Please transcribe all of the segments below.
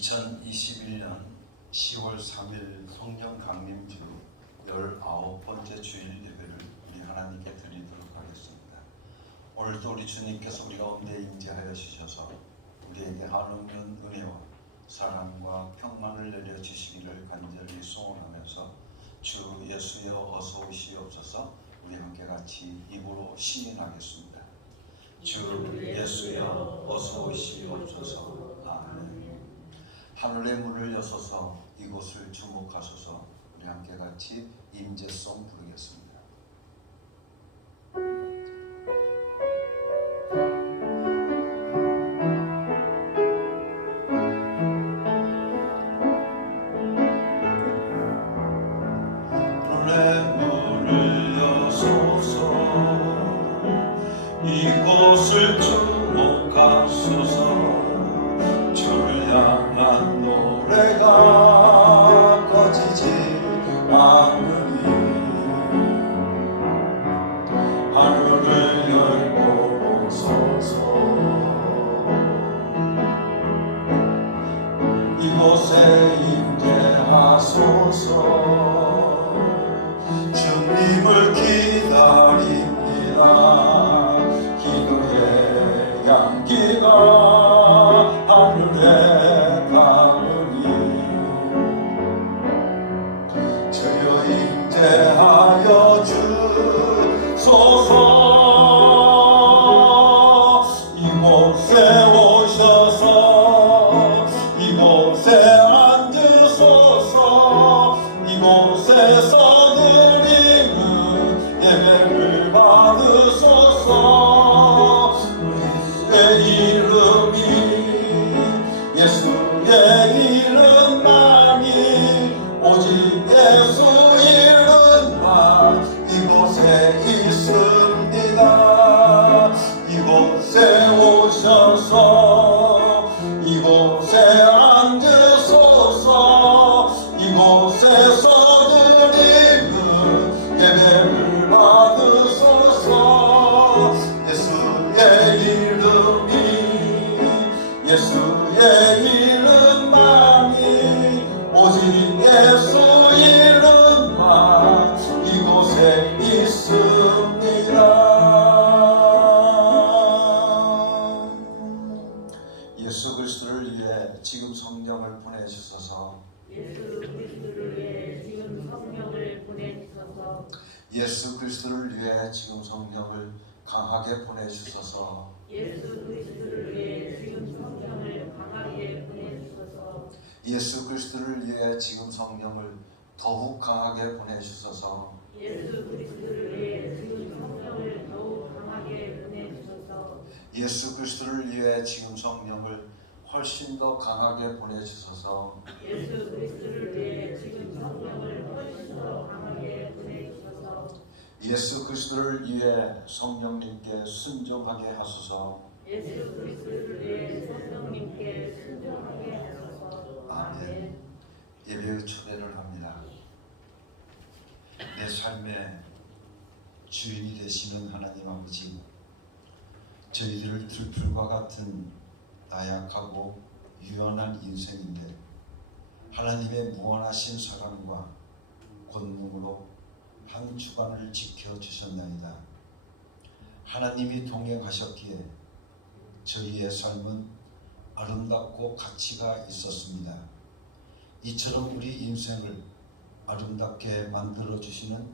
2021년 10월 3일 성령 강림주 19번째 주일 예배를 우리 하나님께 드리도록 하겠습니다. 오늘도 우리 주님께서 우리 가운데 임재하여 주셔서 우리에게 한없는 은혜와 사랑과 평안을 내려주시기를 간절히 소원하면서 주 예수여 어서 오시옵소서. 우리 함께 같이 입으로 시인하겠습니다. 주 예수여 어서 오시옵소서. 아멘. 하늘의 문을 여소서 이곳을 주목하소서. 우리 함께 같이 임재송 부르겠습니다. 하늘의 문을 여소서 이곳을 주목하소서. 주를 향한 노래가 꺼지지 않으니 하늘을 열고 오소서. 이곳에 임재하소서. 주님을 기다립니다. 기도의 향기가 하늘에 닿으니 주여 임재하여 주소서. 이곳에 오셔서 이곳에 앉으소서. 이곳에서 드리는 예배를 받으소서. 이름이 예수의 이름만이 오직 예수 이름만 이곳에 있습니다. 이곳에 오셔서 이곳에 앉으소서. 이곳에서 드리는 예배를 받으소서. 예수의 이름이 예수의 이름만이 오직 예수 이름만 이곳에 있습니다. 예수 그리스도를 위해 지금 성령을 보내주셔서 예수 그리스도를 위해 지금 성령을 보내주셔서 예수 그리스도를 위해 지금 성령을 강하게 보내주셔서 예수 그리스도를 위해 지금 성령을 강하게 보내주셔서 예수 그리스도를 위해 지금 성령을 더욱 강하게 보내주셔서 예수 그리스도를 위해 지금 성령을 더욱 강하게 보내주셔서 예수 그리스도를 위해 지금 성령을 훨씬 더 강하게 보내주셔서 예수 그리스도를 위해 지금 성령을 훨씬 더 강하게 보내주셔서 예수 그리스도를 위해 성령님께 순종하게 하소서. 예수 그리스도를 위해 성령님께 순종하게 하소서. 아멘. 예배의 초대를 합니다. 내 삶의 주인이 되시는 하나님 아버지, 저희들을 들풀과 같은 나약하고 유연한 인생인데 하나님의 무한하신 사랑과 권능으로 한 주간을 지켜주셨나이다. 하나님이 동행하셨기에 저희의 삶은 아름답고 가치가 있었습니다. 이처럼 우리 인생을 아름답게 만들어주시는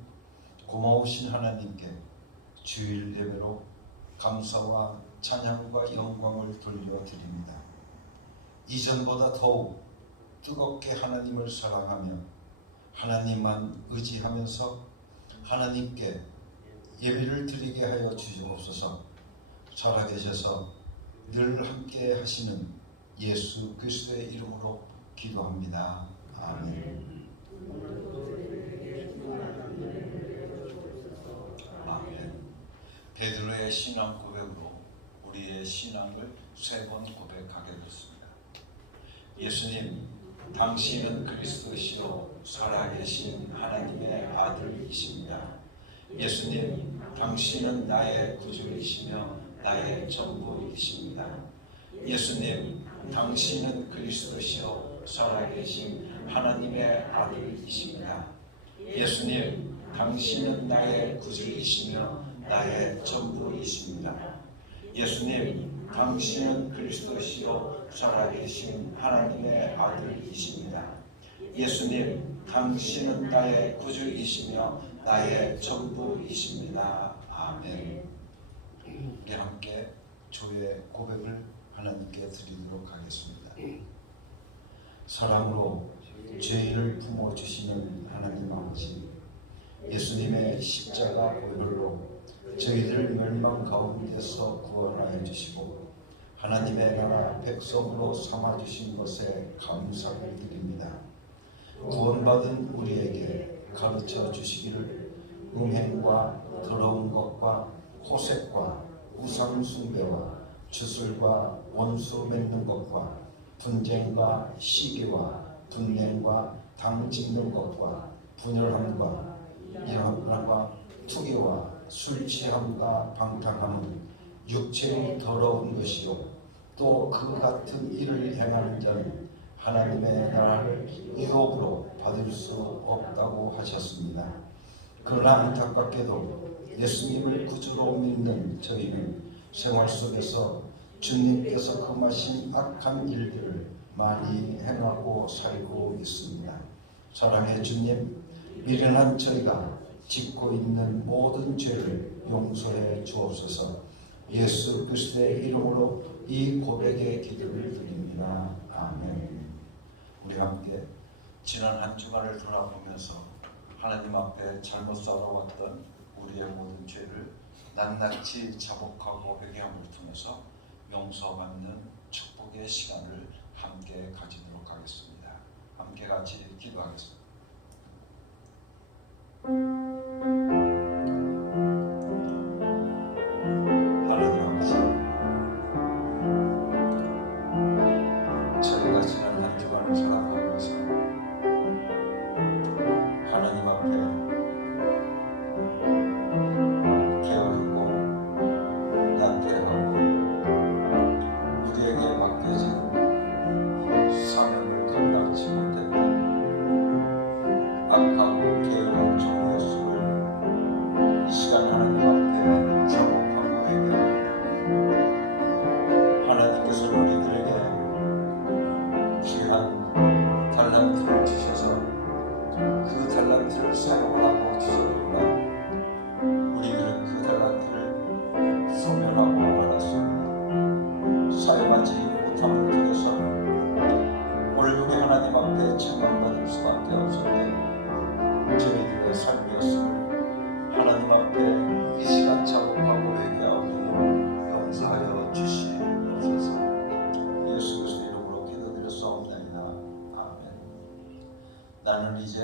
고마우신 하나님께 주일 예배로 감사와 찬양과 영광을 돌려드립니다. 이전보다 더욱 뜨겁게 하나님을 사랑하며 하나님만 의지하면서 하나님께 예배를 드리게 하여 주시옵소서. 살아계셔서 늘 함께 하시는 예수 그리스도의 이름으로 기도합니다. 아멘. 아멘. 베드로의 신앙 고백으로 우리의 신앙을 3번 고백하게 됐습니다. 예수님, 당신은 그리스도시요 살아계신 하나님의 아들이십니다. 예수님, 당신은 나의 구주이시며 나의 전부이십니다. 예수님, 당신은 그리스도시요 살아계신 하나님의 아들이십니다. 예수님, 당신은 나의 구주이시며 나의 전부이십니다. 예수님, 당신은 그리스도시요 살아계신 하나님의 아들이십니다. 예수님, 당신은 나의 구주이시며 나의 전부이십니다. 아멘. 우리 함께 주의 고백을 하나님께 드리도록 하겠습니다. 사랑으로 죄인을 품어주시는 하나님 아버지, 예수님의 십자가 보혈로 저희들 멸망 가운데서 구원하여 주시고 하나님의 나라 백성으로 삼아주신 것에 감사를 드립니다. 구원받은 우리에게 가르쳐 주시기를 음행과 더러운 것과 호색과 우상 숭배와 주술과 원수 맺는 것과 분쟁과 시기와 분냄과 당 짓는 것과 분열함과 이함과 투기와 술 취함과 방탕함은 육체의 더러운 것이요 또 그 같은 일을 행하는 자는 하나님의 나라를 유업으로 받을 수 없다고 하셨습니다. 그러나 안타깝게도 예수님을 구주로 믿는 저희는 생활 속에서 주님께서 금하신 악한 일들을 많이 행하고 살고 있습니다. 사랑의 주님, 미련한 저희가 짓고 있는 모든 죄를 용서해 주옵소서. 예수 그리스도의 이름으로 이 고백의 기도를 드립니다. 아멘. 우리 함께 지난 한 주간을 돌아보면서 하나님 앞에 잘못 살아왔던 우리의 모든 죄를 낱낱이 자복하고 회개함을 통해서 용서받는 축복의 시간을 함께 가지도록 하겠습니다. 함께 같이 기도하겠습니다. 하나님 아버지, 저희가 지난 한 주간을 살아가면서 하나님 앞에 게으르고 나태하고 우리에게 맡겨진 사명을 감당치 못했던 악하고 게으른 종이었음을 이 시간 하나님 앞에 자복하고 회개합니다. 하나님께서 우리들에게 귀한 달란트를 주셔서 그 달란트를 사용하라고 주셨구나. 우리들은 그 달란트를 소멸하고 말았습니다. 사용하지 못함을 통해서 올무게 하나님 앞에 책망받을 수밖에 없었는데 저희들의 삶이었음을 하나님 앞에 이 시간 자복하고 회개하오니 용서하여 주시옵소서. 예수 그리스도 이름으로 기도드렸사옵나이다. 아멘. 나는 이제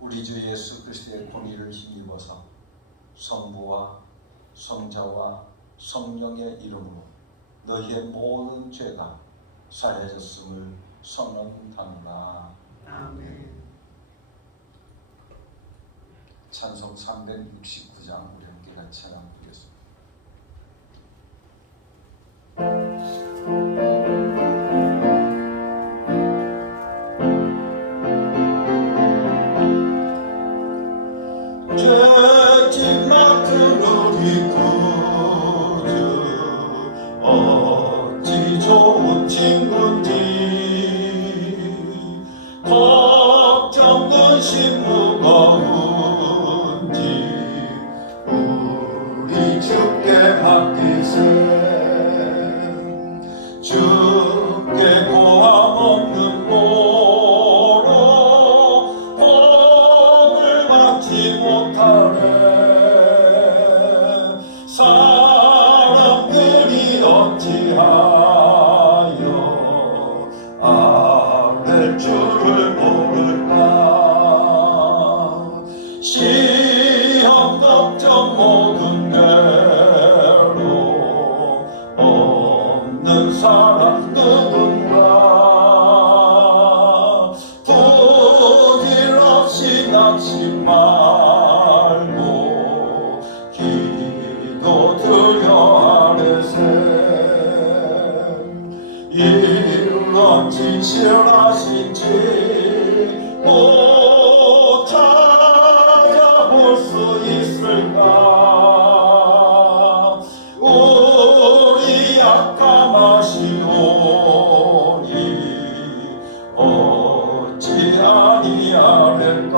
우리 주 예수 그리스도의 공의를 힘입어서 성부와 성자와 성령의 이름으로 너희의 모든 죄가 사해졌음을 선언하노라. 아멘. 찬송 369장 우리 함께 같이 하나 부르겠습니다. 죄짐 맡은 우리 구주 어찌 좋은 친구인지 걱정 근심 무거운지 우리 주께 맡기세. 주께 고함 없는 고로 복을 받지 못하네. 사람들이 어찌하여 아랠 줄을 모를까. 시험 걱정 모든 대로 없는 사람 누군가. 부질 없이 낙심 말고 기도 드려 아뢰세. 어떤 진실하신지 꼭 찾아볼 수 있을까. 우리 약함하시오니 어찌 아니하랬까.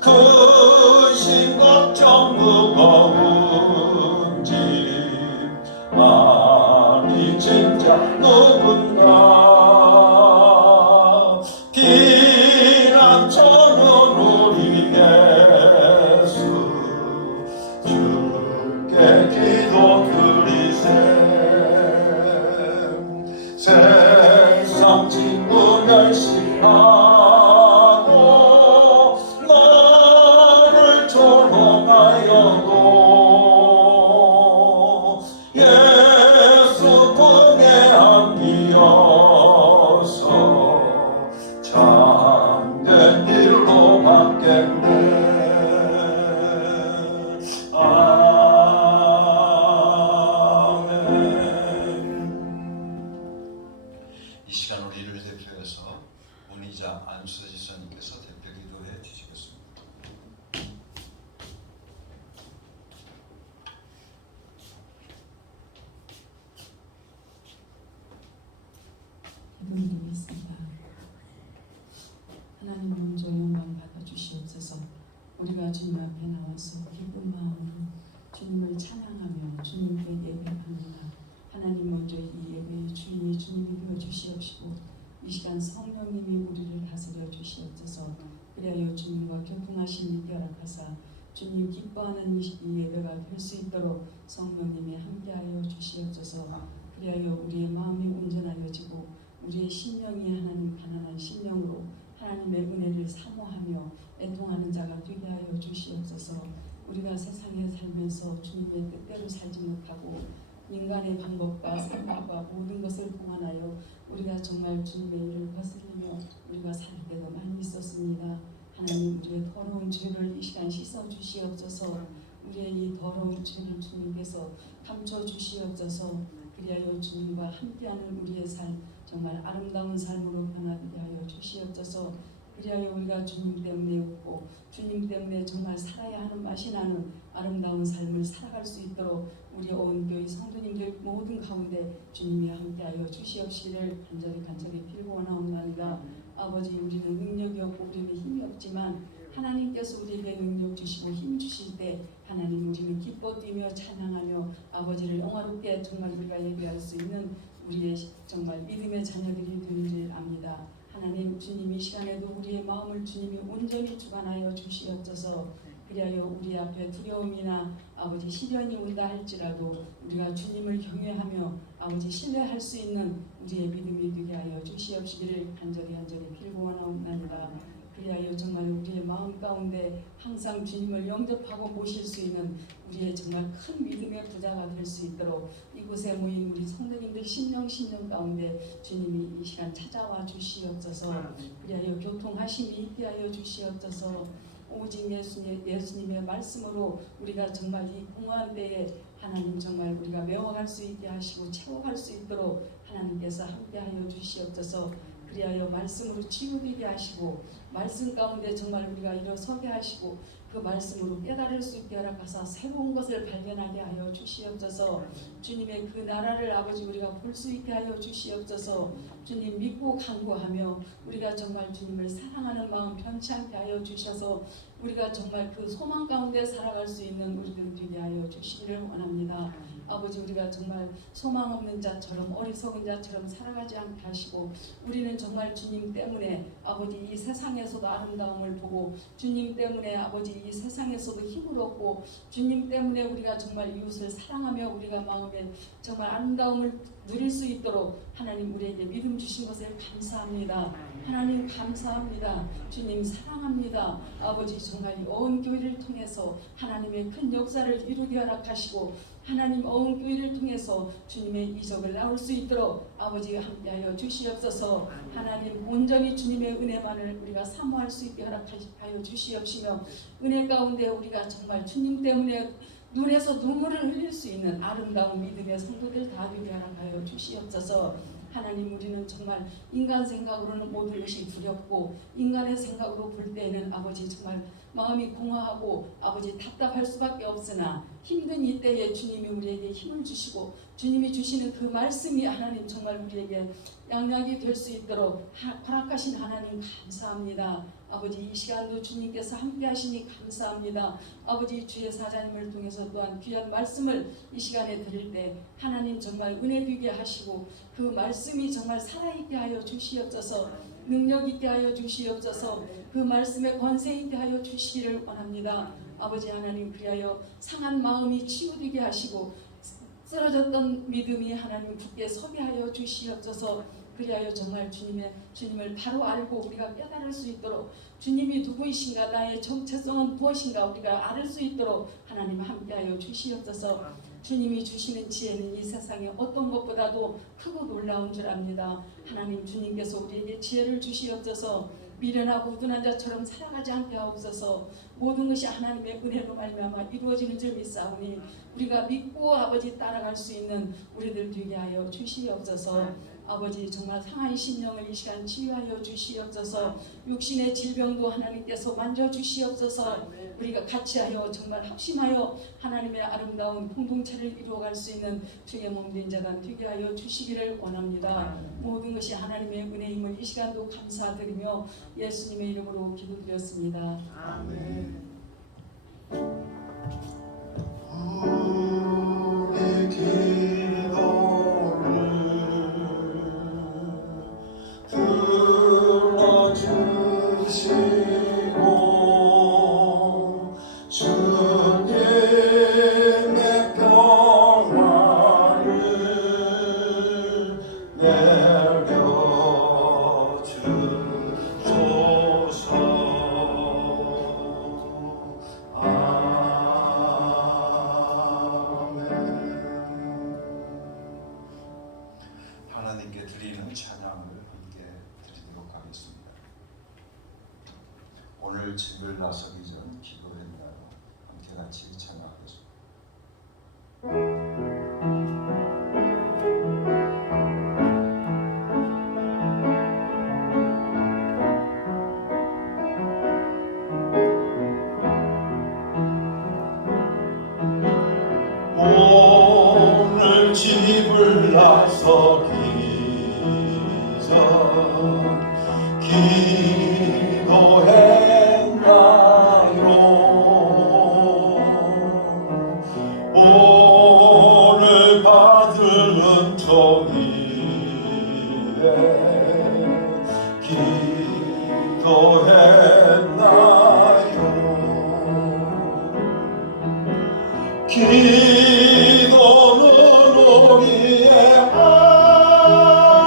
근심 걱정 무거운 짐 아니 진짜 누군가. 피난처는 우리 예수 주께 기도드리세. 세상 친구 멸시하고 너를 조롱하여도 예수 품에 안기어서 참된 일로 받겠네. 이 시간 우리를 대표해서 문의자 안수지 선생님께서 대표 기도해 주시겠습니다. 기도드리겠습니다. 하나님 먼저 영광 받아주시옵소서. 우리가 주님 앞에 나와서 기쁜 마음으로 주님을 찬양하며 주님께 예배합니다. 하나님 먼저 이 예배의 주인이 주님이 되어 주시옵시고 이 시간 성령님이 우리를 다스려 주시옵소서. 그리하여 주님과 교통하심이 허락하사 주님 기뻐하는 이 예배가 될 수 있도록 성령님이 함께하여 주시옵소서. 그리하여 우리의 마음이 온전하여지고 우리의 심령이 하나님 가난한 심령으로 하나님의 은혜를 사모하며 애통하는 자가 되게 하여 주시옵소서. 우리가 세상에 살면서 주님의 뜻대로 살지 못하고 인간의 방법과 생각과 모든 것을 동원하여 우리가 정말 주님의 일을 거슬리며 우리가 살 때도 많이 있었습니다. 하나님 우리의 더러운 죄를 이 시간 씻어 주시옵소서. 우리의 이 더러운 죄를 주님께서 감춰 주시옵소서. 그리하여 주님과 함께하는 우리의 삶 정말 아름다운 삶으로 변화되게 하여 주시옵소서. 그리하여 우리가 주님 때문에 웃고 주님 때문에 정말 살아야 하는 맛이 나는 아름다운 삶을 살아갈 수 있도록 우리 온 교회 성도님들 모든 가운데 주님이 함께하여 주시옵시기를 간절히 빌고나옵나이다. 아버지 우리는 능력이 없고 우리는 힘이 없지만 하나님께서 우리에게 능력 주시고 힘 주실 때 하나님 우리는 기뻐 뛰며 찬양하며 아버지를 영화롭게 정말 우리가 예배할 수 있는 우리의 정말 믿음의 자녀들이 되는 줄 압니다. 하나님 주님 이 시간에도 우리의 마음을 주님이 온전히 주관하여 주시옵소서. 그리하여 우리 앞에 두려움이나 아버지 시련이 온다 할지라도 우리가 주님을 경외하며 아버지 신뢰할 수 있는 우리의 믿음이 되게 하여 주시옵시기를 간절히 빌고나옵나이다. 그리하여 정말 우리의 마음 가운데 항상 주님을 영접하고 모실 수 있는 우리의 정말 큰 믿음의 부자가 될 수 있도록 이곳에 모인 우리 성도님들 심령 가운데 주님이 이 시간 찾아와 주시옵소서. 그리하여 교통하심이 있게 하여 주시옵소서. 오직 예수님의 말씀으로 우리가 정말 이 공허한 때에 하나님 정말 우리가 메워갈 수 있게 하시고 채워갈 수 있도록 하나님께서 함께하여 주시옵소서. 그리하여 말씀으로 치유되게 하시고 말씀 가운데 정말 우리가 일어서게 하시고 그 말씀으로 깨달을 수 있게 허락하사 새로운 것을 발견하게 하여 주시옵소서. 주님의 그 나라를 아버지 우리가 볼 수 있게 하여 주시옵소서. 주님 믿고 간구하며 우리가 정말 주님을 사랑하는 마음 변치 않게 하여 주셔서 우리가 정말 그 소망 가운데 살아갈 수 있는 우리들 되게 하여 주시기를 원합니다. 아버지 우리가 정말 소망 없는 자처럼 어리석은 자처럼 살아가지 않게 하시고 우리는 정말 주님 때문에 아버지 이 세상에서도 아름다움을 보고 주님 때문에 아버지 이 세상에서도 힘을 얻고 주님 때문에 우리가 정말 이웃을 사랑하며 우리가 마음에 정말 아름다움을 누릴 수 있도록 하나님 우리에게 믿음 주신 것을 감사합니다. 하나님 감사합니다. 주님 사랑합니다. 아버지 정말 온 교회를 통해서 하나님의 큰 역사를 이루게 허락하시고 하나님 온 교회를 통해서 주님의 이적을 나올 수 있도록 아버지가 함께하여 주시옵소서. 하나님 온전히 주님의 은혜만을 우리가 사모할 수 있게 허락하여 주시옵시며 은혜 가운데 우리가 정말 주님 때문에 눈에서 눈물을 흘릴 수 있는 아름다운 믿음의 성도들 다 되게 하여 주시옵소서. 하나님, 우리는 정말 인간 생각으로는 모든 것이 두렵고 인간의 생각으로 볼 때에는 아버지 정말 마음이 공허하고 아버지 답답할 수밖에 없으나 힘든 이때에 주님이 우리에게 힘을 주시고 주님이 주시는 그 말씀이 하나님 정말 우리에게 양약이 될 수 있도록 허락하신 하나님 감사합니다. 아버지, 이 시간도 주님께서 함께 하시니 감사합니다. 아버지, 주의 사자님을 통해서 또한 귀한 말씀을 이 시간에 드릴 때 하나님 정말 은혜 되게 하시고 그 말씀이 정말 살아있게 하여 주시옵소서. 능력 있게 하여 주시옵소서. 그 말씀에 권세 있게 하여 주시기를 원합니다. 아버지 하나님, 그리하여 상한 마음이 치유되게 하시고 쓰러졌던 믿음이 하나님 굳게 서게 하여 주시옵소서. 그리하여 정말 주님을 바로 알고 우리가 깨달을 수 있도록 주님이 누구이신가, 나의 정체성은 무엇인가 우리가 알을 수 있도록 하나님 함께하여 주시옵소서. 주님이 주시는 지혜는 이 세상에 어떤 것보다도 크고 놀라운 줄 압니다. 하나님, 주님께서 우리에게 지혜를 주시옵소서. 미련하고 우둔한 자처럼 살아가지 않게 하옵소서. 모든 것이 하나님의 은혜로 말미암아 이루어지는 줄 믿사오니 우리가 믿고 아버지 따라갈 수 있는 우리들 되게 하여 주시옵소서. 아버지, 정말 상한 심령을 이 시간 치유하여 주시옵소서. 육신의 질병도 하나님께서 만져주시옵소서. 우리가 같이하여 정말 합심하여 하나님의 아름다운 공동체를 이루어갈 수 있는 주의 몸된 자가 되게 하여 주시기를 원합니다. 모든 것이 하나님의 은혜임을 이 시간도 감사드리며 예수님의 이름으로 기도드렸습니다. 아멘. 우리 기도를 들어주시고 주님의 평안을 내려주소서. 하나님께 드리는 찬양을 함께 드리도록 하겠습니다. 오늘 집을 나서기 전 기도했나요? 함께 같이 찬양하겠습니다. 오늘 집을 나서기 전 기도했나요? 오늘 받을 은총이래 기도했나요? 기도는 우리의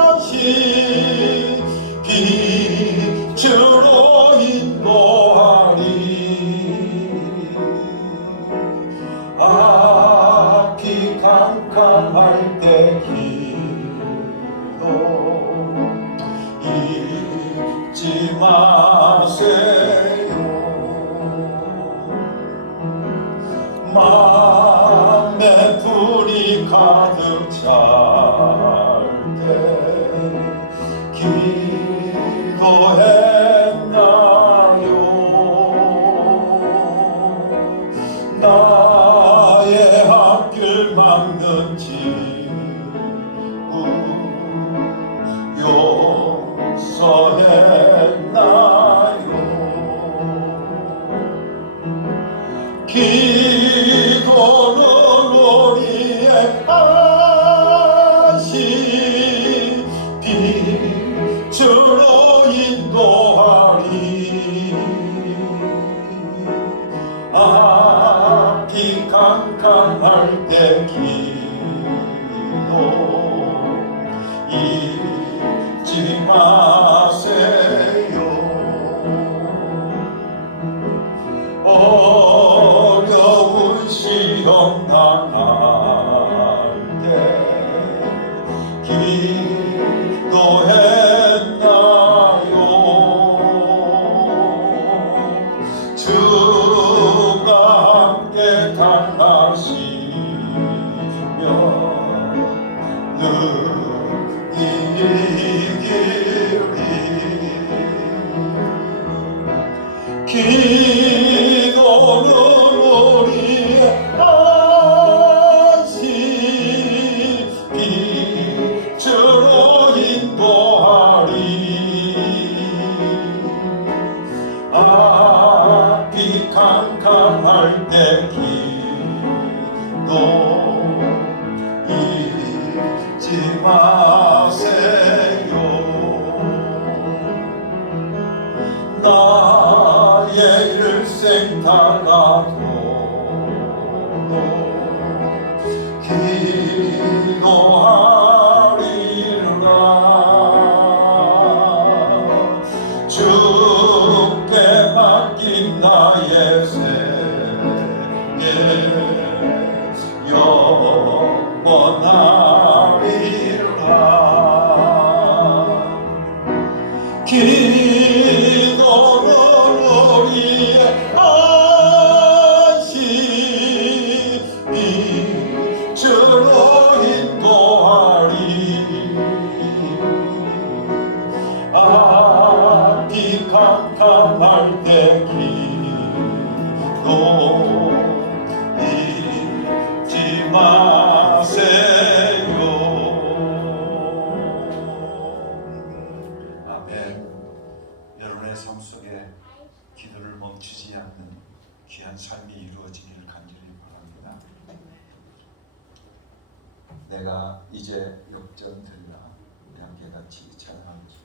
안식 빛으로 인도하리. 앞이 캄캄할 때 기도 잊지 마세요. 맘에 불이 가득 찰 때 기도했나요? 나의 앞길 막는 지구 용서했나요? 기도는 우리의 안식 빛으로 인도하리. 기도는 우리의 안식 빛으로 인도하리. 앞이 캄캄할 때 기도 잊지 마세요. 나의 일생 달아도 기도하리라. 주께 맡긴 나의 생애 영원하리라. 기도는 우리의 안식 빛으로 인도하리. 앞이 캄캄할 때 기도 잊지 마세요. 아멘. 여러분의 삶 속에 기도를 멈추지 않는 귀한 삶이 이루어지기를 간절히 바랍니다. 내가 이제 역전되리라. 우리 함께 같이 찬양하겠습니다.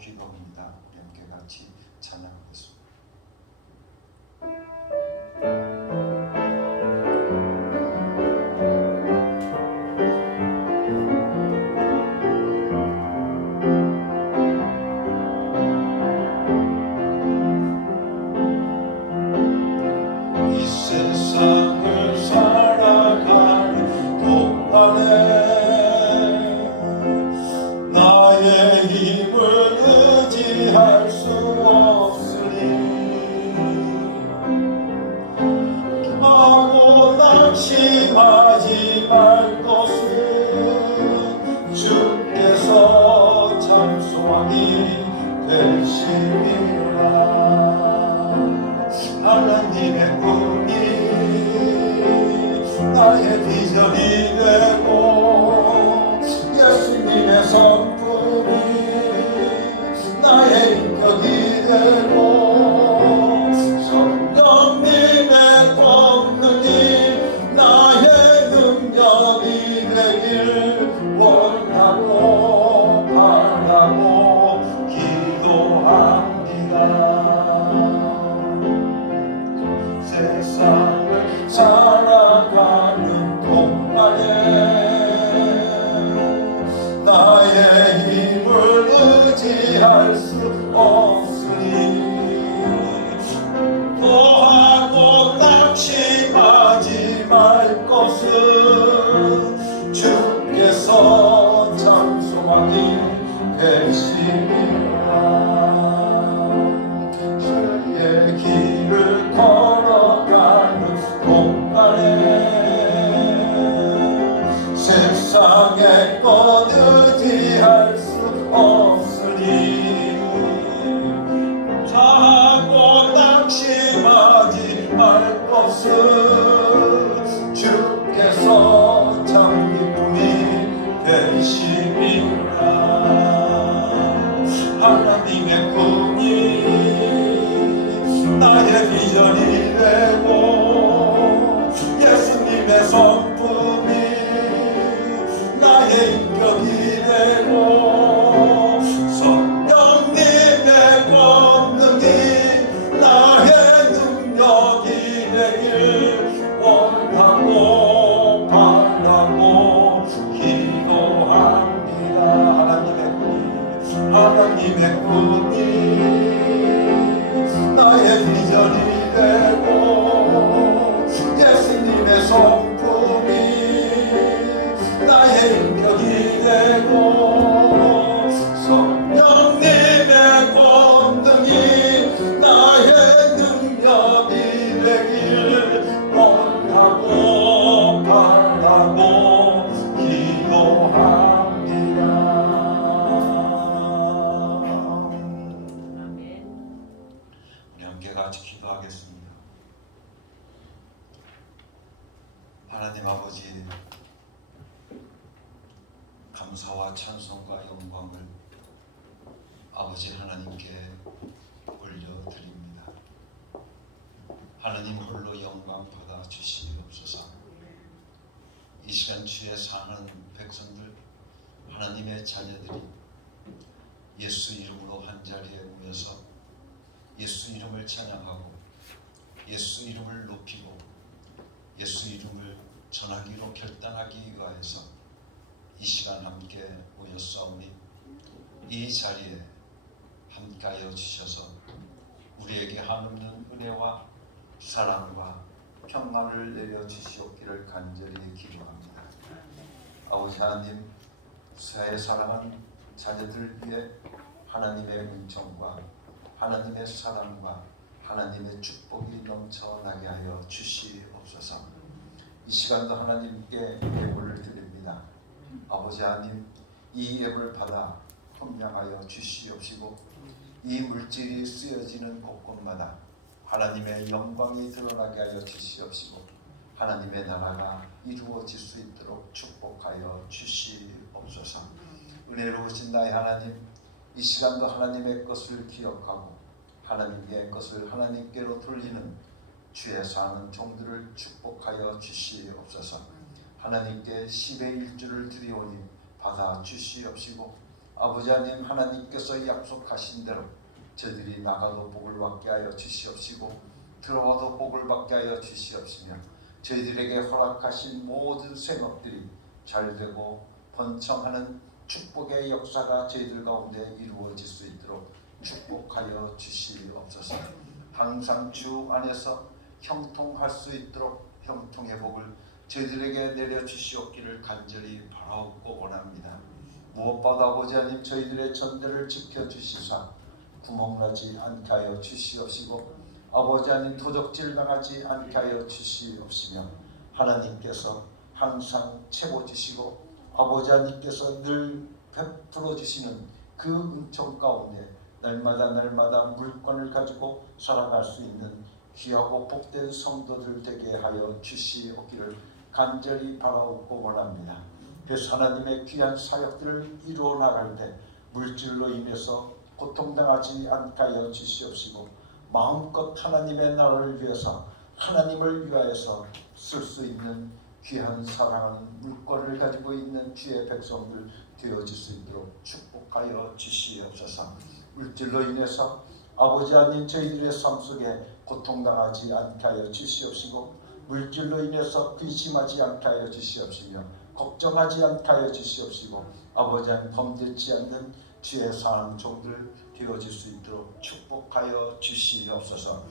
기도합니다. 우리 함께 같이 찬양하겠습니다. 이 세상을 살아가는 동안에 나의 힘을 의지할 수 없으니 하고 낙심하지 말 것은 주께서 참 소망이 되시리라. 하나님의 꿈이 나의 나의 비전이 되고 예수님의 성품이 나의 인격이 되고 성령님의 권능이 나의 능력이 되길 원하고 바라고 기도합니다. 세상을 살아가는 동안에 나의 힘을 의지할 수 없으니 또하고 낙심하지 말 것은 주께서 찬송하니 되시리라. 주의 길을 걸어가는 동안에 세상의 것 의지할 수 없으니 자고 낙심하지 말 것은 주께서 참 기쁨이 되시리라. 하나님의 꿈이 나의 비전이 되고 예수님의 성품이 나의 인격이 되고 성령님의 권능이 나의 능력이 되길 원하고 바라고 기도합니다. 하나님의 꿈이 나의 비전이 되고 예수님의 성품이 나의 인격이 되고 성령님의 권능이 나의 능력이 되길 원하고 바라고 기도합니다. 우리 함께 같이 기도하겠습니다. 하나님 아버지, 감사와 찬송과 영광을 아버지 하나님께 올려드립니다. 하나님 홀로 영광 받아 주시옵소서. 이 시간 주에 사는 백성들, 하나님의 자녀들이 예수 이름으로 한 자리에 모여서 예수 이름을 찬양하고 예수 이름을 높이고 예수 이름을 전하기로 결단하기 위하여서 이 시간 함께 모였사오니 이 자리에 함께하여 주셔서 우리에게 한없는 은혜와 사랑과 평안을 내려 주시옵기를 간절히 기도합니다. 아버지 하나님, 새해 사랑하는 자녀들 위해 하나님의 은총과 하나님의 사랑과 하나님의 축복이 넘쳐나게 하여 주시옵소서. 이 시간도 하나님께 예물을 드립니다. 아버지 하나님, 이 예물을 받아 헌량하여 주시옵시고 이 물질이 쓰여지는 곳곳마다 하나님의 영광이 드러나게 하여 주시옵시고 하나님의 나라가 이루어질 수 있도록 축복하여 주시옵소서. 은혜로우신 나의 하나님, 이 시간도 하나님의 것을 기억하고 하나님의 것을 하나님께로 돌리는 주에 사는 종들을 축복하여 주시옵소서. 하나님께 10의 1주를 드리오니 받아 주시옵시고 아버지 하나님, 하나님께서 약속하신 대로 저희들이 나가도 복을 받게 하여 주시옵시고 들어와도 복을 받게 하여 주시옵시며 저희들에게 허락하신 모든 생업들이 잘되고 번창하는 축복의 역사가 저희들 가운데 이루어질 수 있도록 축복하여 주시옵소서. 항상 주 안에서 형통할 수 있도록 형통의 복을 저희들에게 내려주시옵기를 간절히 바라옵고 원합니다. 무엇보다 아버지 하나님, 저희들의 전대를 지켜주시사 구멍나지 않게 하여 주시옵시고 아버지 하나님, 도적질 당하지 않게 하여 주시옵시며 하나님께서 항상 채워주시고 아버지 하나님께서 늘 베풀어 주시는 그 은총 가운데 날마다 물건을 가지고 살아갈 수 있는 귀하고 복된 성도들 되게 하여 주시옵기를 간절히 바라옵고 원합니다. 그래서 하나님의 귀한 사역들을 이루어 나갈 때 물질로 인해서 고통당하지 않게 하여 주시옵시고 마음껏 하나님의 나라를 위해서 하나님을 위하여서 쓸 수 있는 귀한 사랑하는 물건을 가지고 있는 주의 백성들 되어질 수 있도록 축복하여 주시옵소서. 물질로 인해서 아버지 하나님 저희들의 삶 속에 고통당하지 않게 하여 주시옵시고 물질로 인해서 근심하지 않게 하여 주시옵시며 걱정하지 않게 하여 주시옵시고 아버지 하나님 범죄치 않는 주의 사랑 종들 되어질 수 있도록 축복하여 주시옵소서.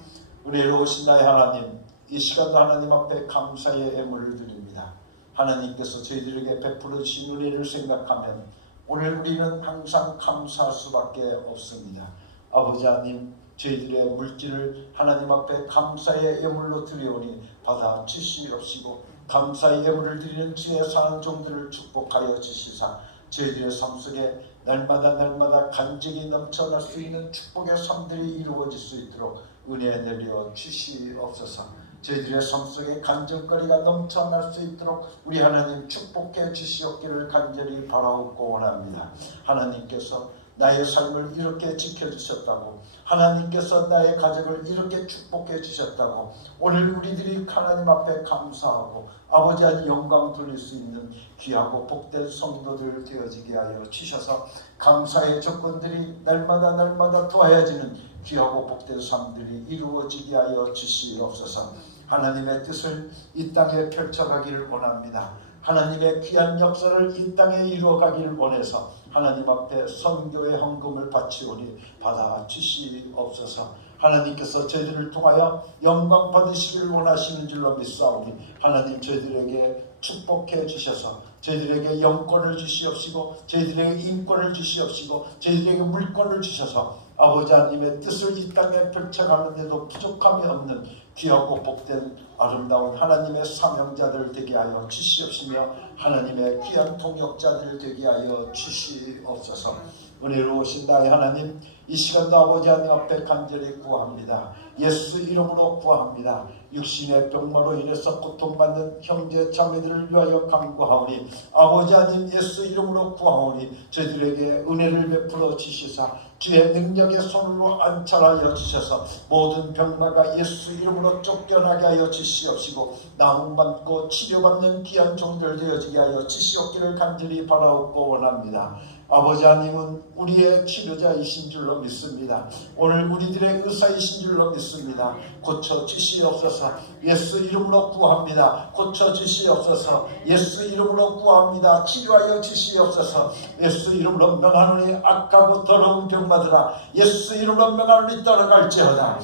은혜로우신 나의 하나님, 이 시간도 하나님 앞에 감사의 예물을 드립니다. 하나님께서 저희들에게 베풀어 주신 은혜를 생각하면 오늘 우리는 항상 감사할 수밖에 없습니다. 아버지 하나님, 저희들의 물질을 하나님 앞에 감사의 예물로 드리오니 받아 주시옵시고 감사의 예물을 드리는 주의 사는 종들을 축복하여 주시사 저희들의 삶 속에 날마다 간증이 넘쳐날 수 있는 축복의 삶들이 이루어질 수 있도록 은혜 내려 주시옵소서. 저희들의 삶 속에 간증거리가 넘쳐날 수 있도록 우리 하나님 축복해 주시옵기를 간절히 바라옵고 원합니다. 하나님께서 나의 삶을 이렇게 지켜주셨다고, 하나님께서 나의 가족을 이렇게 축복해 주셨다고 오늘 우리들이 하나님 앞에 감사하고 아버지 하나님 영광 돌릴 수 있는 귀하고 복된 성도들 되어지게 하여 주셔서 감사의 조건들이 날마다 더해지는 귀하고 복된 삶들이 이루어지게 하여 주시옵소서. 하나님의 뜻을 이 땅에 펼쳐가기를 원합니다. 하나님의 귀한 역사를 이 땅에 이루어가기를 원해서 하나님 앞에 선교의 헌금을 바치오니 받아 주시옵소서. 하나님께서 저희들을 통하여 영광 받으시기를 원하시는 줄로 믿사오니 하나님 저희들에게 축복해 주셔서 저희들에게 영권을 주시옵시고 저희들에게 인권을 주시옵시고 저희들에게 물권을 주셔서 아버지 하나님의 뜻을 이 땅에 펼쳐가는데도 부족함이 없는 귀하고 복된 아름다운 하나님의 사명자들 되게 하여 주시옵시며 하나님의 귀한 통역자들 되게 하여 주시옵소서. 은혜로우신 나의 하나님, 이 시간도 아버지 하나님 앞에 간절히 구합니다. 예수 이름으로 구합니다. 육신의 병마로 인해서 고통받는 형제 자매들을 위하여 간구하오니 아버지 하나님 예수 이름으로 구하오니 저희들에게 은혜를 베풀어 주시사 주의 능력의 손으로 안찰하여 주셔서 모든 병마가 예수 이름으로 쫓겨나게 하여 주시옵시고 나음받고 치료받는 귀한 종들 되어지게 하여 주시옵기를 간절히 바라옵고 원합니다. 아버지 하나님은 우리의 치료자이신 줄로 믿습니다. 오늘 우리들의 의사이신 줄로 믿습니다. 고쳐 주시옵소서. 예수 이름으로 구합니다. 고쳐 주시옵소서. 예수 이름으로 구합니다. 치료하여 주시옵소서. 예수 이름으로 명하노니 악하고 더러운 병마들아 예수 이름으로 명하노니 떠나갈지어다.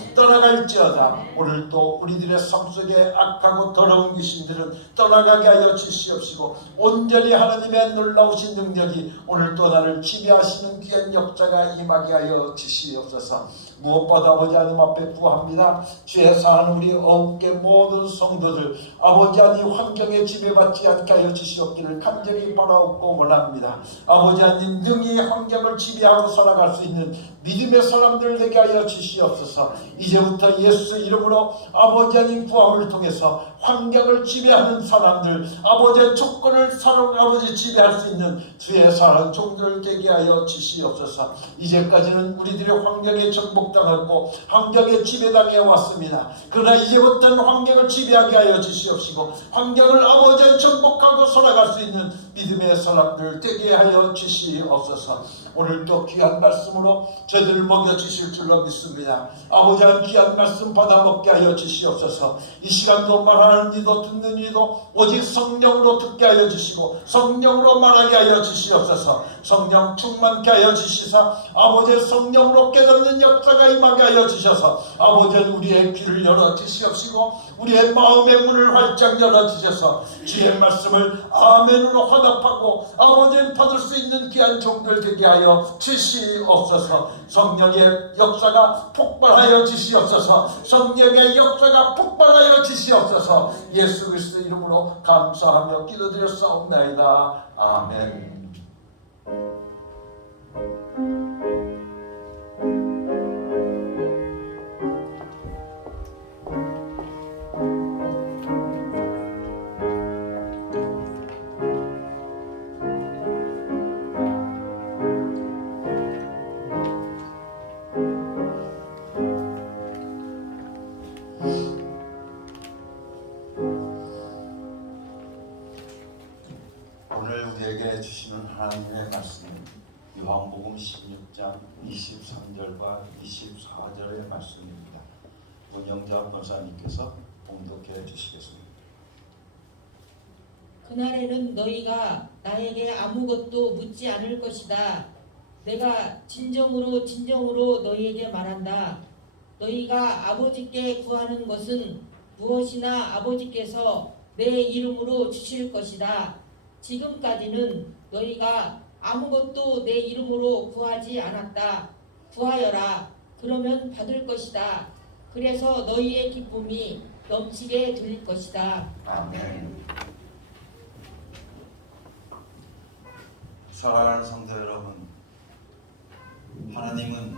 오늘 또 우리들의 삶 속에 악하고 더러운 귀신들은 떠나가게 하여 주시옵시고 온전히 하나님의 놀라우신 능력이 오늘 또 나를 지배하시는 귀한 역사가 임하게 하여 주시옵소서. 무엇보다 아버지 하나님 앞에 구합니다. 주의 사랑하는 우리 어깨 모든 성도들 아버지 하나님 환경에 지배받지 않게 하여 주시옵기를 간절히 바라옵고 원합니다. 아버지 하나님 능히 환경을 지배하고 살아갈 수 있는 믿음의 사람들 되게 하여 주시옵소서. 이제부터 예수 이름으로 아버지 하나님 구함을 통해서 환경을 지배하는 사람들 아버지의 조건을 아버지 지배할 수 있는 주의 사랑 종들 되게 하여 주시옵소서. 이제까지는 우리들의 환경에 정복당하고 환경에 지배당해 왔습니다. 그러나 이제부터는 환경을 지배하게 하여 주시옵시고 환경을 아버지의 정복하고 살아갈 수 있는 믿음의 사람들 되게 하여 주시옵소서. 오늘도 귀한 말씀으로 저희들을 먹여주실 줄로 믿습니다. 아버지 하나님 귀한 말씀 받아먹게 하여 주시옵소서. 이 시간도 말하는 이도 듣는 이도 오직 성령으로 듣게 하여 주시고 성령으로 말하게 하여 주시옵소서. 성령 충만케 하여 주시사 아버지의 성령으로 깨닫는 역사가 임하게 하여 주셔서 아버지는 우리의 귀를 열어 주시옵시고 우리의 마음의 문을 활짝 열어 주셔서 주의 말씀을 아멘으로 화답하고 아버지는 받을 수 있는 귀한 종들 되게 하여 주시옵소서. 성령의 역사가 폭발하여 주시옵소서. 성령의 역사가 폭발하여 주시옵소서. 예수 그리스도 이름으로 감사하며 기도드렸사옵나이다. 아멘. 오늘 우리에게 주시는 하나님의 말씀은 요한복음 16장 23절과 24절의 말씀입니다. 문영자 권사님께서 봉독해 주시겠습니다. 그날에는 너희가 나에게 아무것도 묻지 않을 것이다. 내가 진정으로 너희에게 말한다. 너희가 아버지께 구하는 것은 무엇이나 아버지께서 내 이름으로 주실 것이다. 지금까지는 너희가 아무것도 내 이름으로 구하지 않았다. 구하여라. 그러면 받을 것이다. 그래서 너희의 기쁨이 넘치게 될 것이다. 아멘. 사랑하는 성도 여러분, 하나님은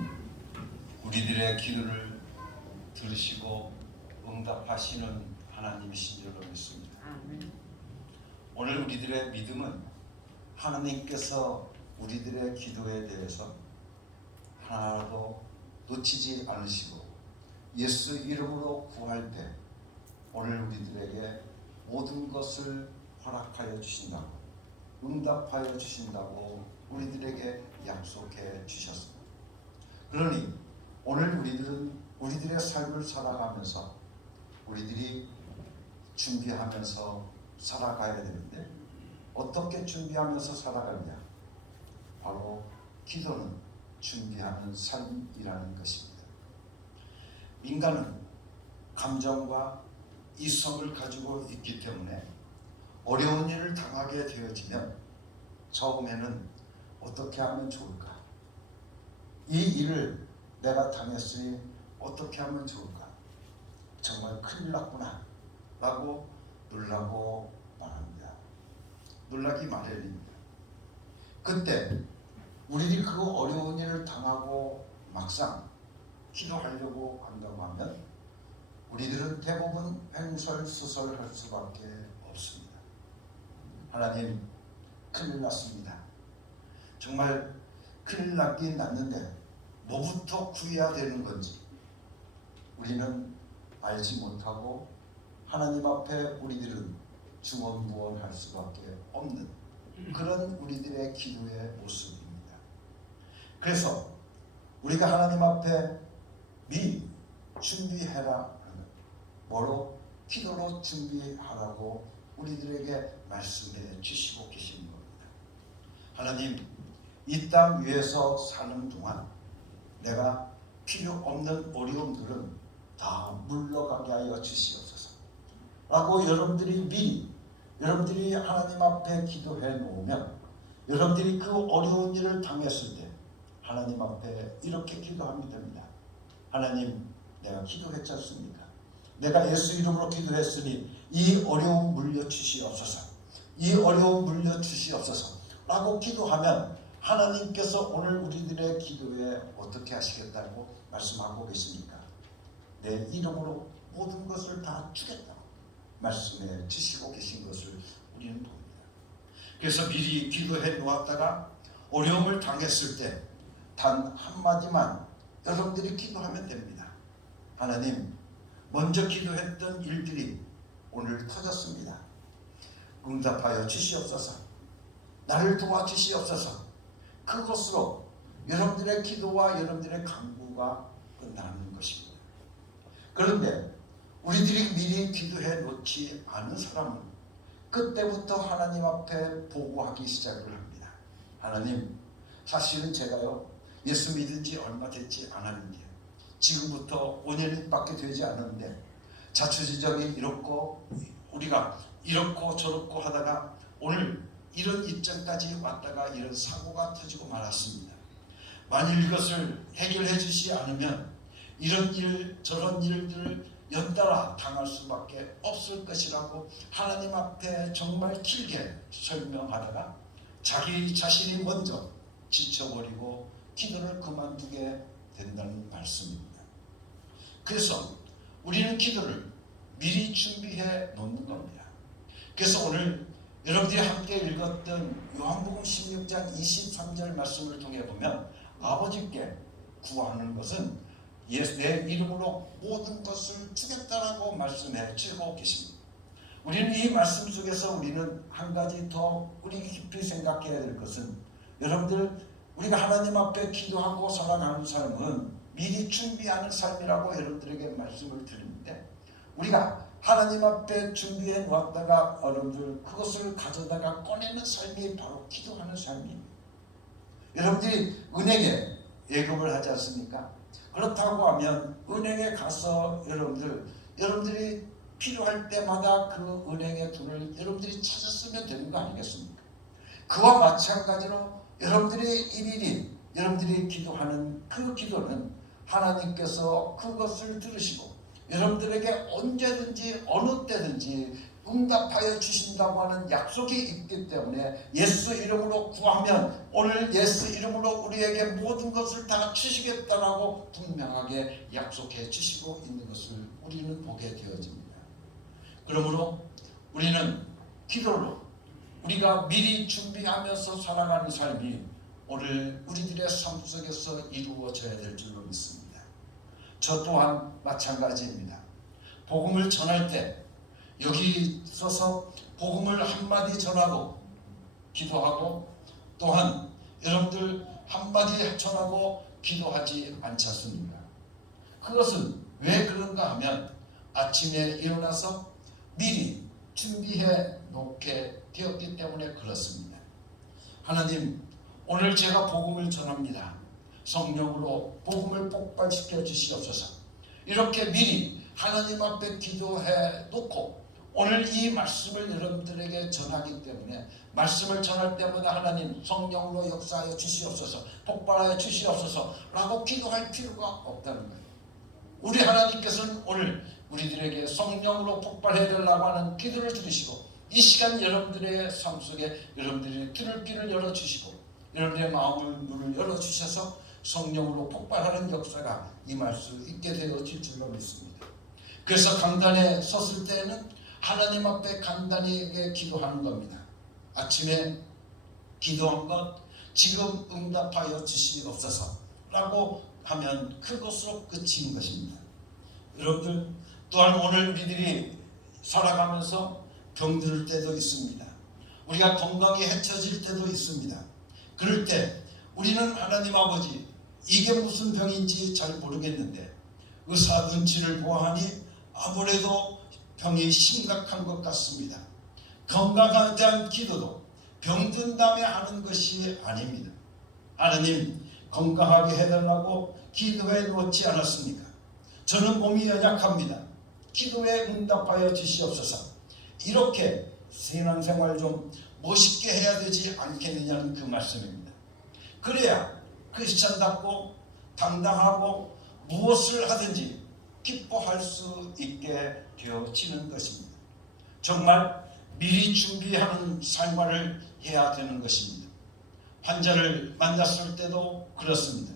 우리들의 기도를 들으시고 응답하시는 하나님이신 줄로 믿습니다. 오늘 우리들의 믿음은 하나님께서 우리들의 기도에 대해서 하나도 놓치지 않으시고 예수 이름으로 구할 때 오늘 우리들에게 모든 것을 허락하여 주신다고, 응답하여 주신다고 우리들에게 약속해 주셨습니다. 그러니 오늘 우리들은 우리들의 삶을 살아가면서 우리들이 준비하면서 살아가야 되는데 어떻게 준비하면서 살아가느냐? 바로 기도는 준비하는 삶이라는 것입니다. 인간은 감정과 이성을 가지고 있기 때문에 어려운 일을 당하게 되어지면 처음에는 어떻게 하면 좋을까? 이 일을 내가 당했으니 어떻게 하면 좋을까? 정말 큰일 났구나 라고 놀라고 말합니다. 놀라기 마련입니다. 그때 우리들이 그 어려운 일을 당하고 막상 기도하려고 한다고 하면 우리들은 대부분 횡설수설할 수밖에 없습니다. 하나님, 큰일 났습니다. 정말 큰일 났긴 났는데 뭐부터 구해야 되는 건지 우리는 알지 못하고 하나님 앞에 우리들은 중언부언할 수밖에 없는 그런 우리들의 기도의 모습입니다. 그래서 우리가 하나님 앞에 미리 준비해라 하는, 뭐로? 기도로 준비하라고 우리들에게 말씀해 주시고 계신 겁니다. 하나님, 이 땅 위에서 사는 동안 내가 필요 없는 어려움들은 다 물러가게 하여 주시옵소서 라고 여러분들이 미리 여러분들이 하나님 앞에 기도해 놓으면 여러분들이 그 어려운 일을 당했을 때 하나님 앞에 이렇게 기도하면 됩니다. 하나님, 내가 기도했지 않습니까? 내가 예수 이름으로 기도했으니 이 어려움 물려주시옵소서, 이 어려움 물려주시옵소서 라고 기도하면 하나님께서 오늘 우리들의 기도에 어떻게 하시겠다고 말씀하고 계십니까? 내 이름으로 모든 것을 다 주겠다고 말씀해 주시고 계신 것을 우리는 봅니다. 그래서 미리 기도해 놓았다가 어려움을 당했을 때 단 한마디만 여러분들이 기도하면 됩니다. 하나님, 먼저 기도했던 일들이 오늘 터졌습니다. 응답하여 주시옵소서. 나를 도와주시옵소서. 그것으로 여러분들의 기도와 여러분들의 간구가 끝나는 것입니다. 그런데 우리들이 미리 기도해 놓지 않은 사람은 그때부터 하나님 앞에 보고하기 시작을 합니다. 하나님, 사실은 제가요 예수 믿은 지 얼마 되지 않았는데 지금부터 5년밖에 되지 않았는데 자초지종이 이렇고 우리가 이렇고 저렇고 하다가 오늘 이런 입장까지 왔다가 이런 사고가 터지고 말았습니다. 만일 이것을 해결해 주시지 않으면 이런 일 저런 일들을 연달아 당할 수밖에 없을 것이라고 하나님 앞에 정말 길게 설명하다가 자기 자신이 먼저 지쳐버리고 기도를 그만두게 된다는 말씀입니다. 그래서 우리는 기도를 미리 준비해 놓는 겁니다. 그래서 오늘 여러분들이 함께 읽었던 요한복음 16장 23절 말씀을 통해 보면 아버지께 구하는 것은 내 이름으로 모든 것을 주겠다라고 말씀해 주고 계십니다. 우리는 이 말씀 속에서 우리는 한 가지 더 우리 깊이 생각해야 될 것은, 여러분들, 우리가 하나님 앞에 기도하고 살아가는 삶은 미리 준비하는 삶이라고 여러분들에게 말씀을 드리는데, 우리가 하나님 앞에 준비해 놓았다가 여러분들 그것을 가져다가 꺼내는 삶이 바로 기도하는 삶입니다. 여러분들이 은행에 예금을 하지 않습니까? 그렇다고 하면 은행에 가서 여러분들이 필요할 때마다 그 은행의 돈을 여러분들이 찾아 쓰면 되는 거 아니겠습니까? 그와 마찬가지로 여러분들이 일일이 여러분들이 기도하는 그 기도는 하나님께서 그것을 들으시고 여러분들에게 언제든지 어느 때든지 응답하여 주신다고 하는 약속이 있기 때문에, 예수 이름으로 구하면 오늘 예수 이름으로 우리에게 모든 것을 다 주시겠다라고 분명하게 약속해 주시고 있는 것을 우리는 보게 되어집니다. 그러므로 우리는 기도로 우리가 미리 준비하면서 살아가는 삶이 오늘 우리들의 삶 속에서 이루어져야 될 줄로 믿습니다. 저 또한 마찬가지입니다. 복음을 전할 때 여기 있어서 복음을 한마디 전하고 기도하고, 또한 여러분들 한마디 전하고 기도하지 않지 않습니까? 그것은 왜 그런가 하면 아침에 일어나서 미리 준비해 놓게 되었기 때문에 그렇습니다. 하나님, 오늘 제가 복음을 전합니다. 성령으로 복음을 폭발시켜 주시옵소서. 이렇게 미리 하나님 앞에 기도해 놓고 오늘 이 말씀을 여러분들에게 전하기 때문에, 말씀을 전할 때마다 하나님 성령으로 역사하여 주시옵소서, 폭발하여 주시옵소서 라고 기도할 필요가 없다는 거예요. 우리 하나님께서는 오늘 우리들에게 성령으로 폭발해 달라고 하는 기도를 들으시고, 이 시간 여러분들의 삶 속에 여러분들이 들을 길을 열어주시고 여러분들의 마음을 문을 열어주셔서 성령으로 폭발하는 역사가 임할 수 있게 되어질 줄로 믿습니다. 그래서 강단에 섰을 때에는 하나님 앞에 간단히 기도하는 겁니다. 아침에 기도한 것 지금 응답하여 주시옵소서 라고 하면 그것으로 끝인 것입니다. 여러분들, 또한 오늘 우리들이 살아가면서 병들 때도 있습니다. 우리가 건강이 해쳐질 때도 있습니다. 그럴 때 우리는 하나님 아버지, 이게 무슨 병인지 잘 모르겠는데 의사 눈치를 보아하니 아무래도 병이 심각한 것 같습니다. 건강에 대한 기도도 병든 다음에 하는 것이 아닙니다. 하나님 건강하게 해달라고 기도해 놓지 않았습니까? 저는 몸이 연약합니다. 기도에 응답하여 주시옵소서. 이렇게 신앙생활 좀 멋있게 해야 되지 않겠느냐는 그 말씀입니다. 그래야 크리스찬답고 당당하고 무엇을 하든지 기뻐할 수 있게 되어지는 것입니다. 정말 미리 준비하는 생활을 해야 되는 것입니다. 환자를 만났을 때도 그렇습니다.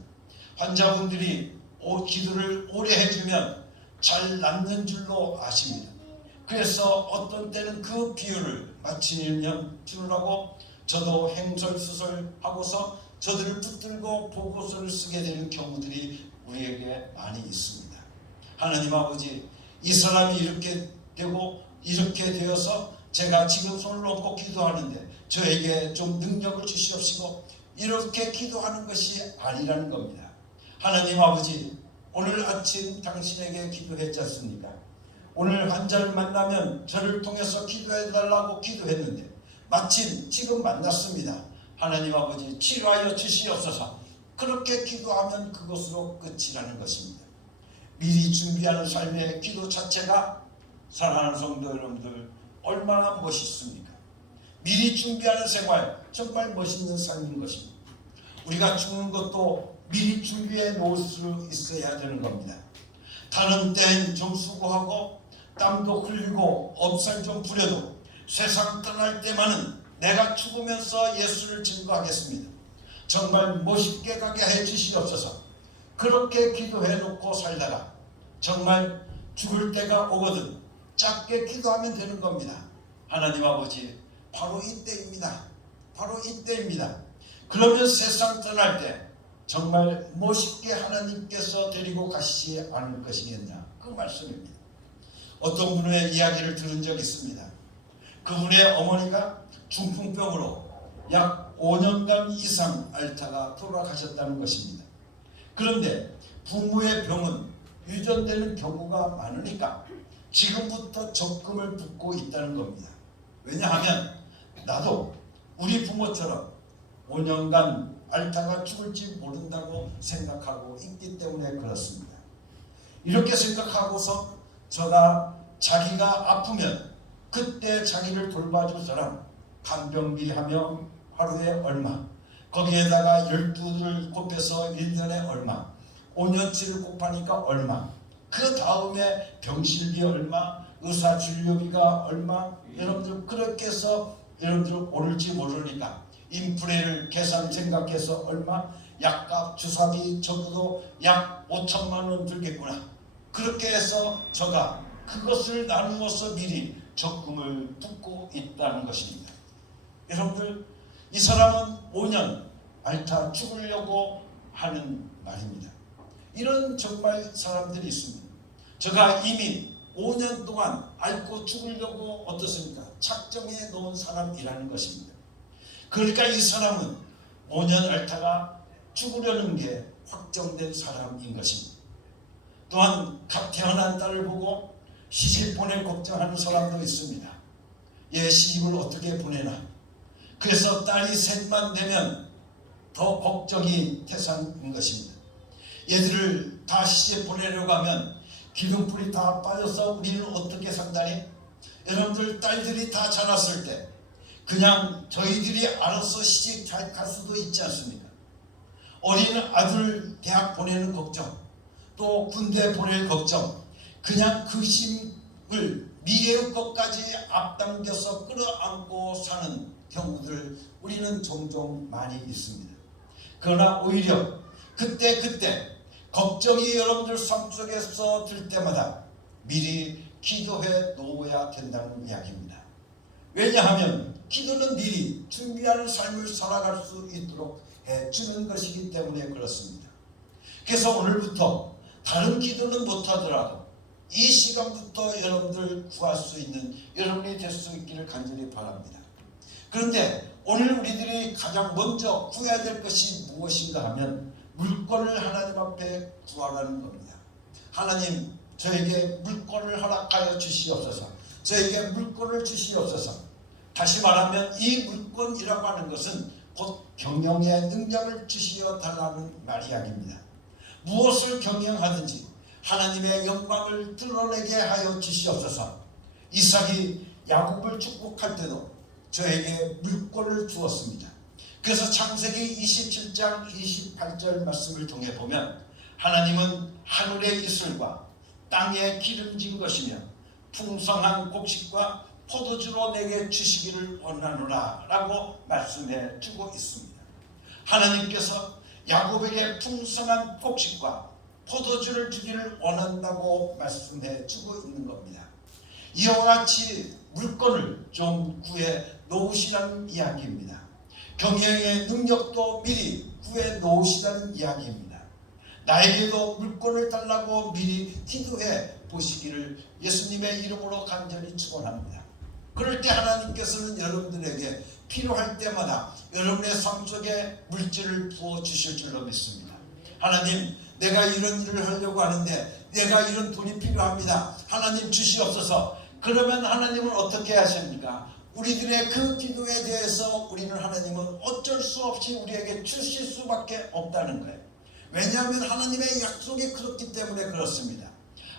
환자분들이 기도를 오래 해주면 잘 낫는 줄로 아십니다. 그래서 어떤 때는 그 비유를 마치면 주라고 저도 행설수설하고서 저들을 붙들고 보고서를 쓰게 되는 경우들이 우리에게 많이 있습니다. 하나님 아버지, 이 사람이 이렇게 되고 이렇게 되어서 제가 지금 손을 얹고 기도하는데 저에게 좀 능력을 주시옵시고, 이렇게 기도하는 것이 아니라는 겁니다. 하나님 아버지, 오늘 아침 당신에게 기도했지 않습니까? 오늘 환자를 만나면 저를 통해서 기도해달라고 기도했는데 마침 지금 만났습니다. 하나님 아버지, 치료하여 주시옵소서. 그렇게 기도하면 그것으로 끝이라는 것입니다. 미리 준비하는 삶의 기도 자체가 사랑하는 성도 여러분들 얼마나 멋있습니까? 미리 준비하는 생활 정말 멋있는 삶인 것입니다. 우리가 죽는 것도 미리 준비해 놓을 수 있어야 되는 겁니다. 다른 때는 좀 수고하고 땀도 흘리고 엄살 좀 부려도 세상 떠날 때만은 내가 죽으면서 예수를 증거하겠습니다. 정말 멋있게 가게 해 주시옵소서. 그렇게 기도해 놓고 살다가 정말 죽을 때가 오거든 작게 기도하면 되는 겁니다. 하나님 아버지, 바로 이때입니다. 바로 이때입니다. 그러면 세상 떠날 때 정말 멋있게 하나님께서 데리고 가시지 않을 것이겠냐, 그 말씀입니다. 어떤 분의 이야기를 들은 적이 있습니다. 그분의 어머니가 중풍병으로 약 5년간 이상 앓다가 돌아가셨다는 것입니다. 그런데 부모의 병은 유전되는 경우가 많으니까 지금부터 적금을 붓고 있다는 겁니다. 왜냐하면 나도 우리 부모처럼 5년간 앓다가 죽을지 모른다고 생각하고 있기 때문에 그렇습니다. 이렇게 생각하고서 자기가 아프면 그때 자기를 돌봐줄 사람, 간병비 하며 하루에 얼마, 거기에다가 12를 곱해서 1년에 얼마, 5년치를 곱하니까 얼마, 그 다음에 병실비 얼마, 의사 진료비가 얼마, 여러분들 그렇게 해서 여러분들 오를지 모르니까 인프레를 계산 생각해서 얼마, 약값, 주사비 적어도 약 5천만 원 들겠구나. 그렇게 해서 저가 그것을 나누어서 미리 적금을 붓고 있다는 것입니다. 여러분들 이 사람은 5년 앓다 죽으려고 하는 말입니다. 이런 정말 사람들이 있습니다. 제가 이미 5년 동안 앓고 죽으려고 어떻습니까? 작정해 놓은 사람이라는 것입니다. 그러니까 이 사람은 5년 앓다가 죽으려는 게 확정된 사람인 것입니다. 또한 갓 태어난 딸을 보고 시집 보낼 걱정하는 사람도 있습니다. 얘 시집을 어떻게 보내나. 그래서 딸이 셋만 되면 더 걱정이 태산인 것입니다. 얘들을 다 시집 보내려고 하면 기둥불이 다 빠져서 우리는 어떻게 산다니? 여러분들 딸들이 다 자랐을 때 그냥 저희들이 알아서 시집 잘 갈 수도 있지 않습니까? 어린 아들 대학 보내는 걱정, 또 군대 보낼 걱정, 그냥 그 힘을 미래의 것까지 앞당겨서 끌어안고 사는 경우들 우리는 종종 많이 있습니다. 그러나 오히려 그때 걱정이 여러분들 삶 속에서 들 때마다 미리 기도해 놓아야 된다는 이야기입니다. 왜냐하면 기도는 미리 준비하는 삶을 살아갈 수 있도록 해주는 것이기 때문에 그렇습니다. 그래서 오늘부터 다른 기도는 못하더라도 이 시간부터 여러분들 구할 수 있는 여러분이 될 수 있기를 간절히 바랍니다. 그런데 오늘 우리들이 가장 먼저 구해야 될 것이 무엇인가 하면 물건을 하나님 앞에 구하라는 겁니다. 하나님, 저에게 물건을 허락하여 주시옵소서. 저에게 물건을 주시옵소서. 다시 말하면 이 물건이라고 하는 것은 곧 경영의 능력을 주시어 달라는 이야기입니다. 무엇을 경영하든지 하나님의 영광을 드러내게 하여 주시옵소서. 이삭이 야곱을 축복할 때도 저에게 물건을 주었습니다. 그래서 창세기 27장 28절 말씀을 통해 보면 하나님은 하늘의 이슬과 땅에 기름진 것이며 풍성한 곡식과 포도주로 내게 주시기를 원하노라 라고 말씀해 주고 있습니다. 하나님께서 야곱에게 풍성한 곡식과 포도주를 주기를 원한다고 말씀해 주고 있는 겁니다. 이와 같이 물건을 좀 구해 놓으시라는 이야기입니다. 경영의 능력도 미리 구해 놓으시라는 이야기입니다. 나에게도 물건을 달라고 미리 기도해 보시기를 예수님의 이름으로 간절히 축원합니다. 그럴 때 하나님께서는 여러분들에게 필요할 때마다 여러분의 삶 속에 물질을 부어 주실 줄로 믿습니다. 하나님, 내가 이런 일을 하려고 하는데 내가 이런 돈이 필요합니다. 하나님 주시옵소서. 그러면 하나님은 어떻게 하십니까? 우리들의 그 기도에 대해서 우리는 하나님은 어쩔 수 없이 우리에게 주실 수밖에 없다는 거예요. 왜냐하면 하나님의 약속이 그렇기 때문에 그렇습니다.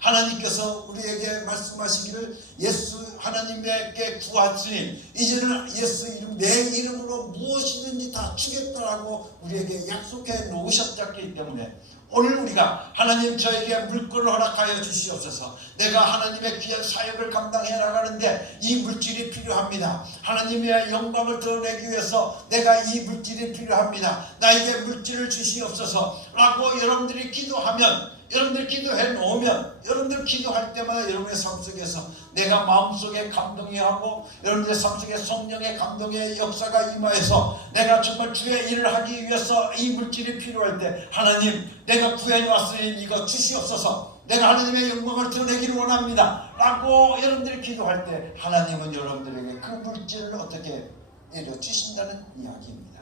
하나님께서 우리에게 말씀하시기를 예수 하나님께 구하시니 이제는 예수 이름 내 이름으로 무엇이든지 다 주겠다라고 우리에게 약속해 놓으셨기 때문에 오늘 우리가 하나님 저에게 물건을 허락하여 주시옵소서. 내가 하나님의 귀한 사역을 감당해 나가는데 이 물질이 필요합니다. 하나님의 영광을 드러내기 위해서 내가 이 물질이 필요합니다. 나에게 물질을 주시옵소서 라고 여러분들이 기도하면, 여러분들 기도해 놓으면 여러분들 기도할 때마다 여러분의 삶 속에서 내가 마음속에 감동이 하고 여러분들의 삶 속에 성령의 감동의 역사가 임하여서 내가 정말 주의 일을 하기 위해서 이 물질이 필요할 때 하나님 내가 구해왔으니 이거 주시옵소서 내가 하나님의 영광을 드러내기를 원합니다 라고 여러분들이 기도할 때 하나님은 여러분들에게 그 물질을 어떻게 내려주신다는 이야기입니다.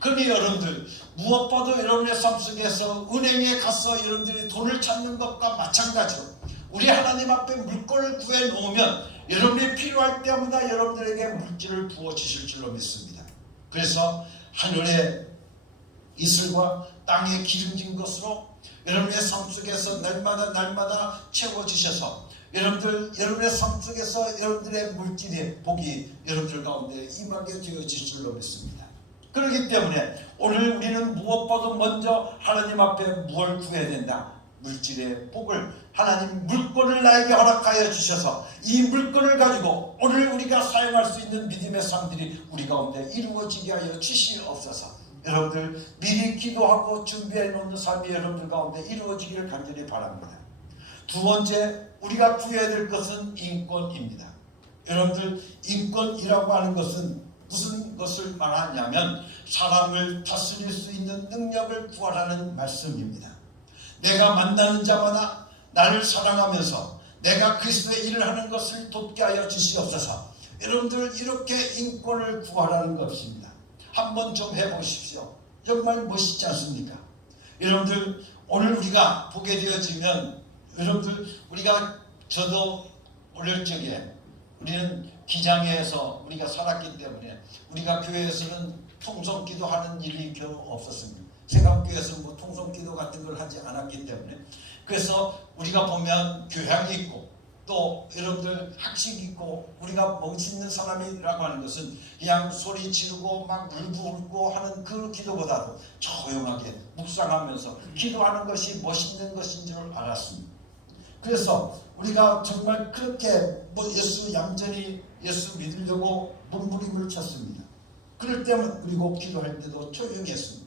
그러니 여러분들 무엇보다 여러분의 삶 속에서 은행에 가서 여러분들이 돈을 찾는 것과 마찬가지로 우리 하나님 앞에 물건을 구해 놓으면 여러분이 필요할 때마다 여러분들에게 물질을 부어주실 줄로 믿습니다. 그래서 하늘의 이슬과 땅에 기름진 것으로 여러분의 삶 속에서 날마다 채워주셔서 여러분의 삶 속에서 여러분들의 물질의 복이 여러분들 가운데 임하게 되어질 줄로 믿습니다. 그렇기 때문에 오늘 우리는 무엇보다 먼저 하나님 앞에 무엇을 구해야 된다? 물질의 복을, 하나님 물건을 나에게 허락하여 주셔서 이 물건을 가지고 오늘 우리가 사용할 수 있는 믿음의 삶들이 우리 가운데 이루어지게 하여 주시옵소서. 여러분들 미리 기도하고 준비해 놓는 삶이 여러분들 가운데 이루어지기를 간절히 바랍니다. 두 번째, 우리가 구해야 될 것은 인권입니다. 여러분들 인권이라고 하는 것은 무슨 것을 말하냐면 사람을 다스릴 수 있는 능력을 구하라는 말씀입니다. 내가 만나는 자마다 나를 사랑하면서 내가 그리스도의 일을 하는 것을 돕게 하여 주시옵소서. 여러분들 이렇게 인권을 구하라는 것입니다. 한번 좀 해보십시오. 정말 멋있지 않습니까? 여러분들 오늘 우리가 보게 되어지면 여러분들 저도 어릴 적에 우리는 기장에서 우리가 살았기 때문에 우리가 교회에서는 통성기도 하는 일이 겨우 없었습니다. 세강교회에서 뭐 통성기도 같은 걸 하지 않았기 때문에 그래서 우리가 보면 교양이 있고 또 여러분들 학식이 있고 우리가 멋있는 사람이라고 하는 것은 그냥 소리 지르고 막 울고 울고 하는 그 기도보다도 조용하게 묵상하면서 기도하는 것이 멋있는 것인 줄 알았습니다. 그래서 우리가 정말 그렇게 예수 얌전히 예수 믿으려고 몸부림을 쳤습니다. 그럴 때면 그리고 기도할 때도 조용히 했습니다.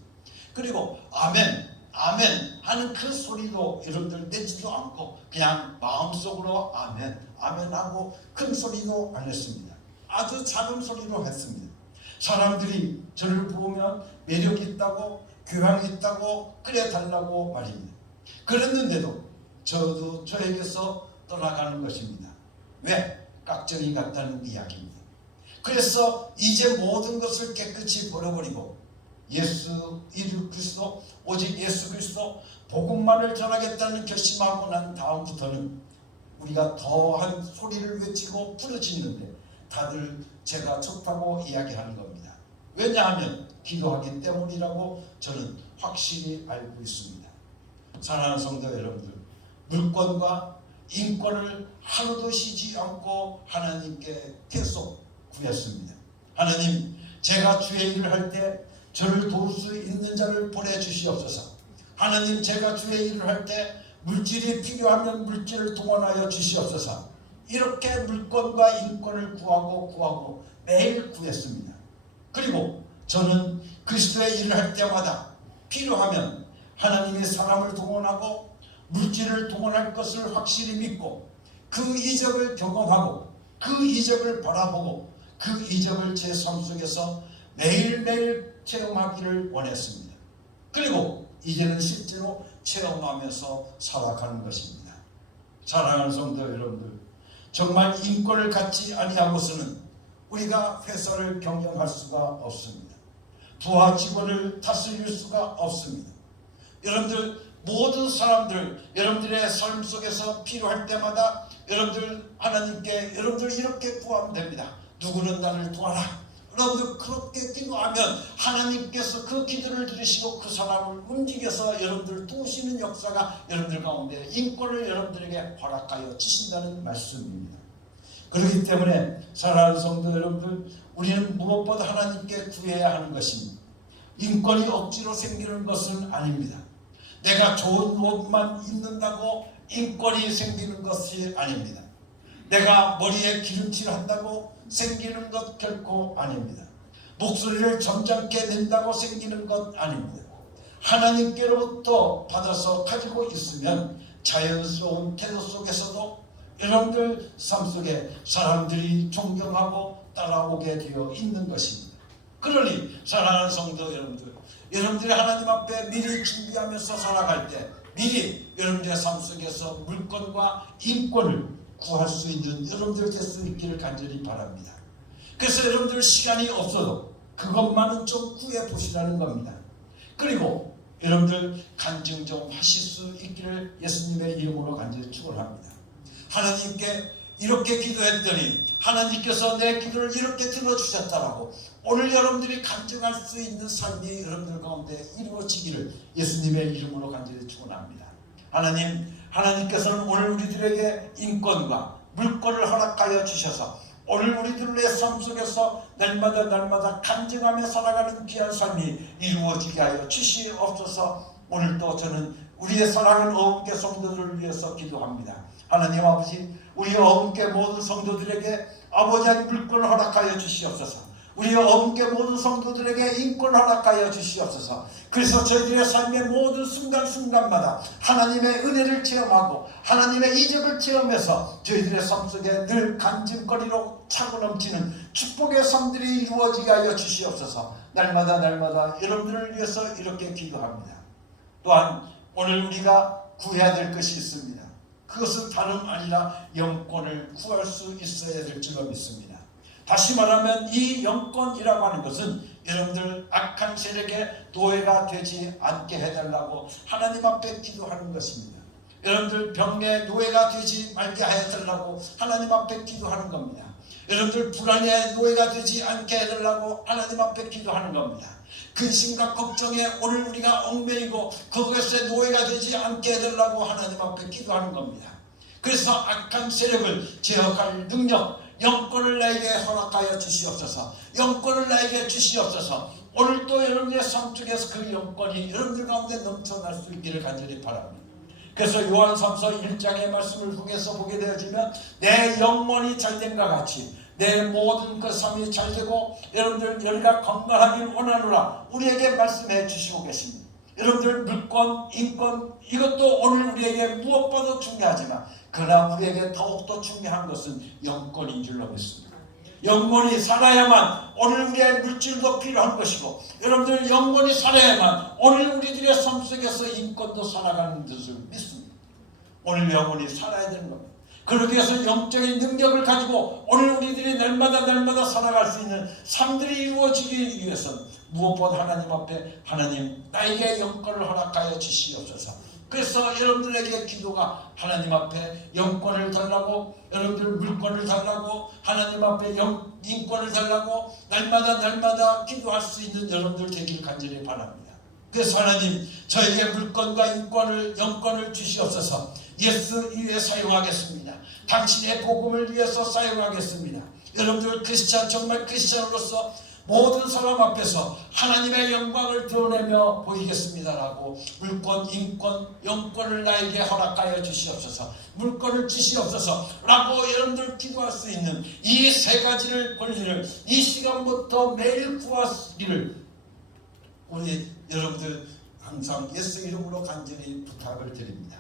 그리고 아멘 아멘 하는 그 소리도 여러분들 내지도 않고 그냥 마음속으로 아멘 아멘 하고 큰 소리도 안 했습니다. 아주 작은 소리로 했습니다. 사람들이 저를 보면 매력 있다고 교양 있다고 그래 달라고 말입니다. 그랬는데도 저도 저에게서 떠나가는 것입니다. 왜? 깍정이 같다는 이야기입니다. 그래서 이제 모든 것을 깨끗이 버려버리고 예수 그리스도 오직 예수 그리스도 복음만을 전하겠다는 결심하고 난 다음부터는 우리가 더한 소리를 외치고 부르짖는데 다들 제가 좋다고 이야기하는 겁니다. 왜냐하면 기도하기 때문이라고 저는 확실히 알고 있습니다. 사랑하는 성도 여러분들, 물권과 인권을 하루도 쉬지 않고 하나님께 계속 구했습니다. 하나님, 제가 주의 일을 할 때 저를 도울 수 있는 자를 보내주시옵소서. 하나님, 제가 주의 일을 할 때 물질이 필요하면 물질을 동원하여 주시옵소서. 이렇게 물권과 인권을 구하고 매일 구했습니다. 그리고 저는 그리스도의 일을 할 때마다 필요하면 하나님의 사람을 동원하고 물질을 동원할 것을 확실히 믿고 그 이적을 경험하고 그 이적을 바라보고 그 이적을 제 삶 속에서 매일매일 체험하기를 원했습니다. 그리고 이제는 실제로 체험하면서 살아가는 것입니다. 사랑하는 성도 여러분들, 정말 인권을 갖지 아니하고서는 우리가 회사를 경영할 수가 없습니다. 부하 직원을 다스릴 수가 없습니다. 여러분들 모든 사람들 여러분들의 삶 속에서 필요할 때마다 여러분들 하나님께 여러분들 이렇게 구하면 됩니다. 누구는 나를 도와라. 여러분들 그렇게 기도하면 하나님께서 그 기도를 들으시고 그 사람을 움직여서 여러분들을 도우시는 역사가 여러분들 가운데 인권을 여러분들에게 허락하여 주신다는 말씀입니다. 그렇기 때문에 사랑하는 성도 여러분들, 우리는 무엇보다 하나님께 구해야 하는 것입니다. 인권이 억지로 생기는 것은 아닙니다. 내가 좋은 옷만 입는다고 인권이 생기는 것이 아닙니다. 내가 머리에 기름칠을 한다고 생기는 것 결코 아닙니다. 목소리를 점잖게 낸다고 생기는 것 아닙니다. 하나님께로부터 받아서 가지고 있으면 자연스러운 태도 속에서도 여러분들 삶 속에 사람들이 존경하고 따라오게 되어 있는 것입니다. 그러니 사랑하는 성도 여러분들, 여러분들이 하나님 앞에 미리 준비하면서 살아갈 때 미리 여러분들의 삶 속에서 물권과 인권을 구할 수 있는 여러분들 될 수 있기를 간절히 바랍니다. 그래서 여러분들 시간이 없어도 그것만은 좀 구해 보시라는 겁니다. 그리고 여러분들 간증 좀 하실 수 있기를 예수님의 이름으로 간절히 축원합니다. 하나님께 이렇게 기도했더니 하나님께서 내 기도를 이렇게 들어주셨다라고 오늘 여러분들이 간증할 수 있는 삶이 여러분들 가운데 이루어지기를 예수님의 이름으로 간절히 축원합니다. 하나님께서는 오늘 우리들에게 인권과 물권을 허락하여 주셔서 오늘 우리들의 삶 속에서 날마다 간증하며 살아가는 귀한 삶이 이루어지게 하여 주시옵소서. 오늘도 저는 우리의 사랑하는 어음께 성도들을 위해서 기도합니다. 하나님 아버지, 우리 어음께 모든 성도들에게 아버지의 물권을 허락하여 주시옵소서. 우리 어음께 모든 성도들에게 인권을 허락하여 주시옵소서. 그래서 저희들의 삶의 모든 순간순간마다 하나님의 은혜를 체험하고 하나님의 이적을 체험해서 저희들의 삶 속에 늘 간증거리로 차고 넘치는 축복의 삶들이 이루어지게 하여 주시옵소서. 날마다 여러분들을 위해서 이렇게 기도합니다. 또한 오늘 우리가 구해야 될 것이 있습니다. 그것은 다름 아니라 영권을 구할 수 있어야 될 줄로 믿습니다. 다시 말하면 이 영권이라고 하는 것은 여러분들 악한 세력의 노예가 되지 않게 해달라고 하나님 앞에 기도하는 것입니다. 여러분들 병의 노예가 되지 말게 해달라고 하나님 앞에 기도하는 겁니다. 여러분들 불안의 노예가 되지 않게 해달라고 하나님 앞에 기도하는 겁니다. 근심과 걱정에 오늘 우리가 얽매이고 그것의 노예가 되지 않게 해달라고 하나님 앞에 기도하는 겁니다. 그래서 악한 세력을 제어할 능력, 영권을 나에게 허락하여 주시옵소서. 영권을 나에게 주시옵소서. 오늘도 여러분의 삶 속에서 그 영권이 여러분들 가운데 넘쳐날 수 있기를 간절히 바랍니다. 그래서 요한 3서 1장의 말씀을 통해서 보게 되어지면 내 영혼이 잘된과 같이 내 모든 그 삶이 잘되고 여러분들 열이가 건강하길 원하노라 우리에게 말씀해 주시고 계십니다. 여러분들 물권, 인권 이것도 오늘 우리에게 무엇보다도 중요하지만 그러나 우리에게 더욱더 중요한 것은 영권인 줄로 믿습니다. 영혼이 살아야만 오늘 우리의 물질도 필요한 것이고 여러분들 영혼이 살아야만 오늘 우리들의 삶 속에서 인권도 살아가는 것을 믿습니다. 오늘 영혼이 살아야 되는 겁니다. 그러기 위해서 영적인 능력을 가지고 오늘 우리들이 날마다 살아갈 수 있는 삶들이 이루어지기 위해서는 무엇보다 하나님 앞에 하나님 나에게 영권을 허락하여 주시옵소서. 그래서 여러분들에게 기도가 하나님 앞에 영권을 달라고 여러분들 물권을 달라고 하나님 앞에 인권을 달라고 날마다 기도할 수 있는 여러분들 되길 간절히 바랍니다. 그래서 하나님 저에게 물권과 인권을 영권을 주시옵소서. 예수 위에 사용하겠습니다. 당신의 복음을 위해서 사용하겠습니다. 여러분들 정말 크리스찬으로서 모든 사람 앞에서 하나님의 영광을 드러내며 보이겠습니다라고 물권, 인권, 영권을 나에게 허락하여 주시옵소서. 물권을 주시옵소서 라고 여러분들 기도할 수 있는 이 세 가지를 권리를 이 시간부터 매일 구하기를 우리 여러분들 항상 예수 이름으로 간절히 부탁을 드립니다.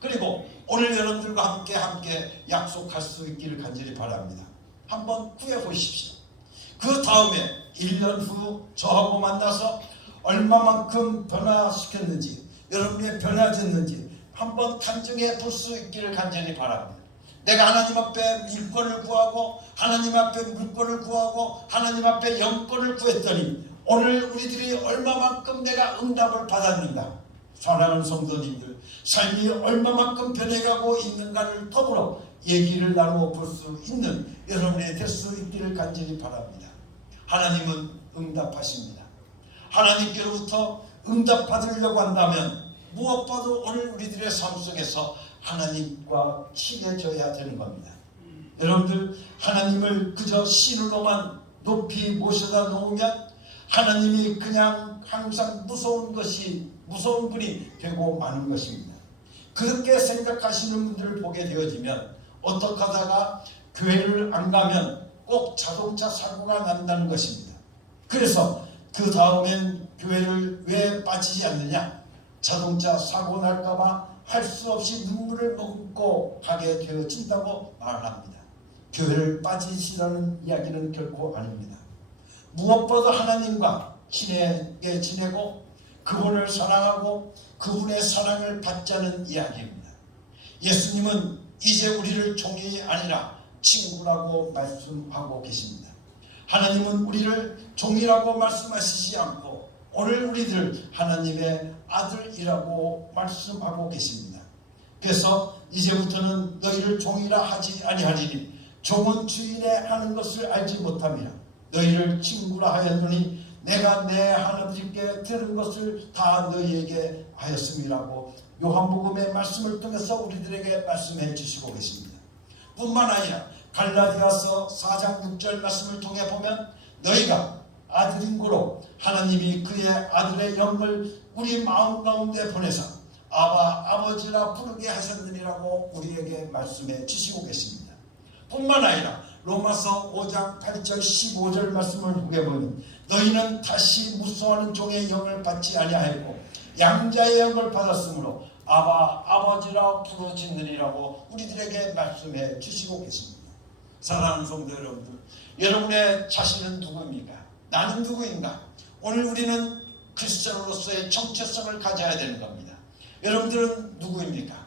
그리고 오늘 여러분들과 함께 약속할 수 있기를 간절히 바랍니다. 한번 구해보십시오. 그 다음에 1년 후 저하고 만나서 얼마만큼 변화시켰는지 여러분이 변화됐는지 한번 간증해 볼 수 있기를 간절히 바랍니다. 내가 하나님 앞에 인권을 구하고 하나님 앞에 물권을 구하고 하나님 앞에 영권을 구했더니 오늘 우리들이 얼마만큼 내가 응답을 받았는가. 사랑하는 성도님들 삶이 얼마만큼 변해가고 있는가를 더불어 얘기를 나누어 볼 수 있는 여러분이 될 수 있기를 간절히 바랍니다. 하나님은 응답하십니다. 하나님께로부터 응답받으려고 한다면 무엇보다도 오늘 우리들의 삶 속에서 하나님과 친해져야 되는 겁니다. 여러분들 하나님을 그저 신으로만 높이 모셔다 놓으면 하나님이 그냥 항상 무서운 분이 되고 마는 것입니다. 그렇게 생각하시는 분들을 보게 되어지면 어떻게 하다가 교회를 안 가면 꼭 자동차 사고가 난다는 것입니다. 그래서 그 다음엔 교회를 왜 빠지지 않느냐? 자동차 사고 날까봐 할 수 없이 눈물을 머금고 가게 되어진다고 말합니다. 교회를 빠지시라는 이야기는 결코 아닙니다. 무엇보다 하나님과 친하게 지내고 그분을 사랑하고 그분의 사랑을 받자는 이야기입니다. 예수님은 이제 우리를 종이 아니라 친구라고 말씀하고 계십니다. 하나님은 우리를 종이라고 말씀하시지 않고 오늘 우리들 하나님의 아들이라고 말씀하고 계십니다. 그래서 이제부터는 너희를 종이라 하지 아니하리니 종은 주인의 하는 것을 알지 못함이라. 너희를 친구라 하였노니 내가 내 하나님께 들은 것을 다 너희에게 하였음이라고 요한복음의 말씀을 통해서 우리들에게 말씀해 주시고 계십니다. 뿐만 아니라 갈라디아서 4장 6절 말씀을 통해 보면 너희가 아들인 고로 하나님이 그의 아들의 영을 우리 마음 가운데 보내사 아버지라 부르게 하셨느니라고 우리에게 말씀해 주시고 계십니다. 뿐만 아니라 로마서 5장 8절 15절 말씀을 보게 보면 너희는 다시 무서워하는 종의 영을 받지 아니하였고 양자의 영을 받았으므로 아버지라 부르짖느니라고 우리들에게 말씀해 주시고 계십니다. 사랑하는 성도 여러분들, 여러분의 자신은 누구입니까? 나는 누구인가? 오늘 우리는 크리스천으로서의 정체성을 가져야 되는 겁니다. 여러분들은 누구입니까?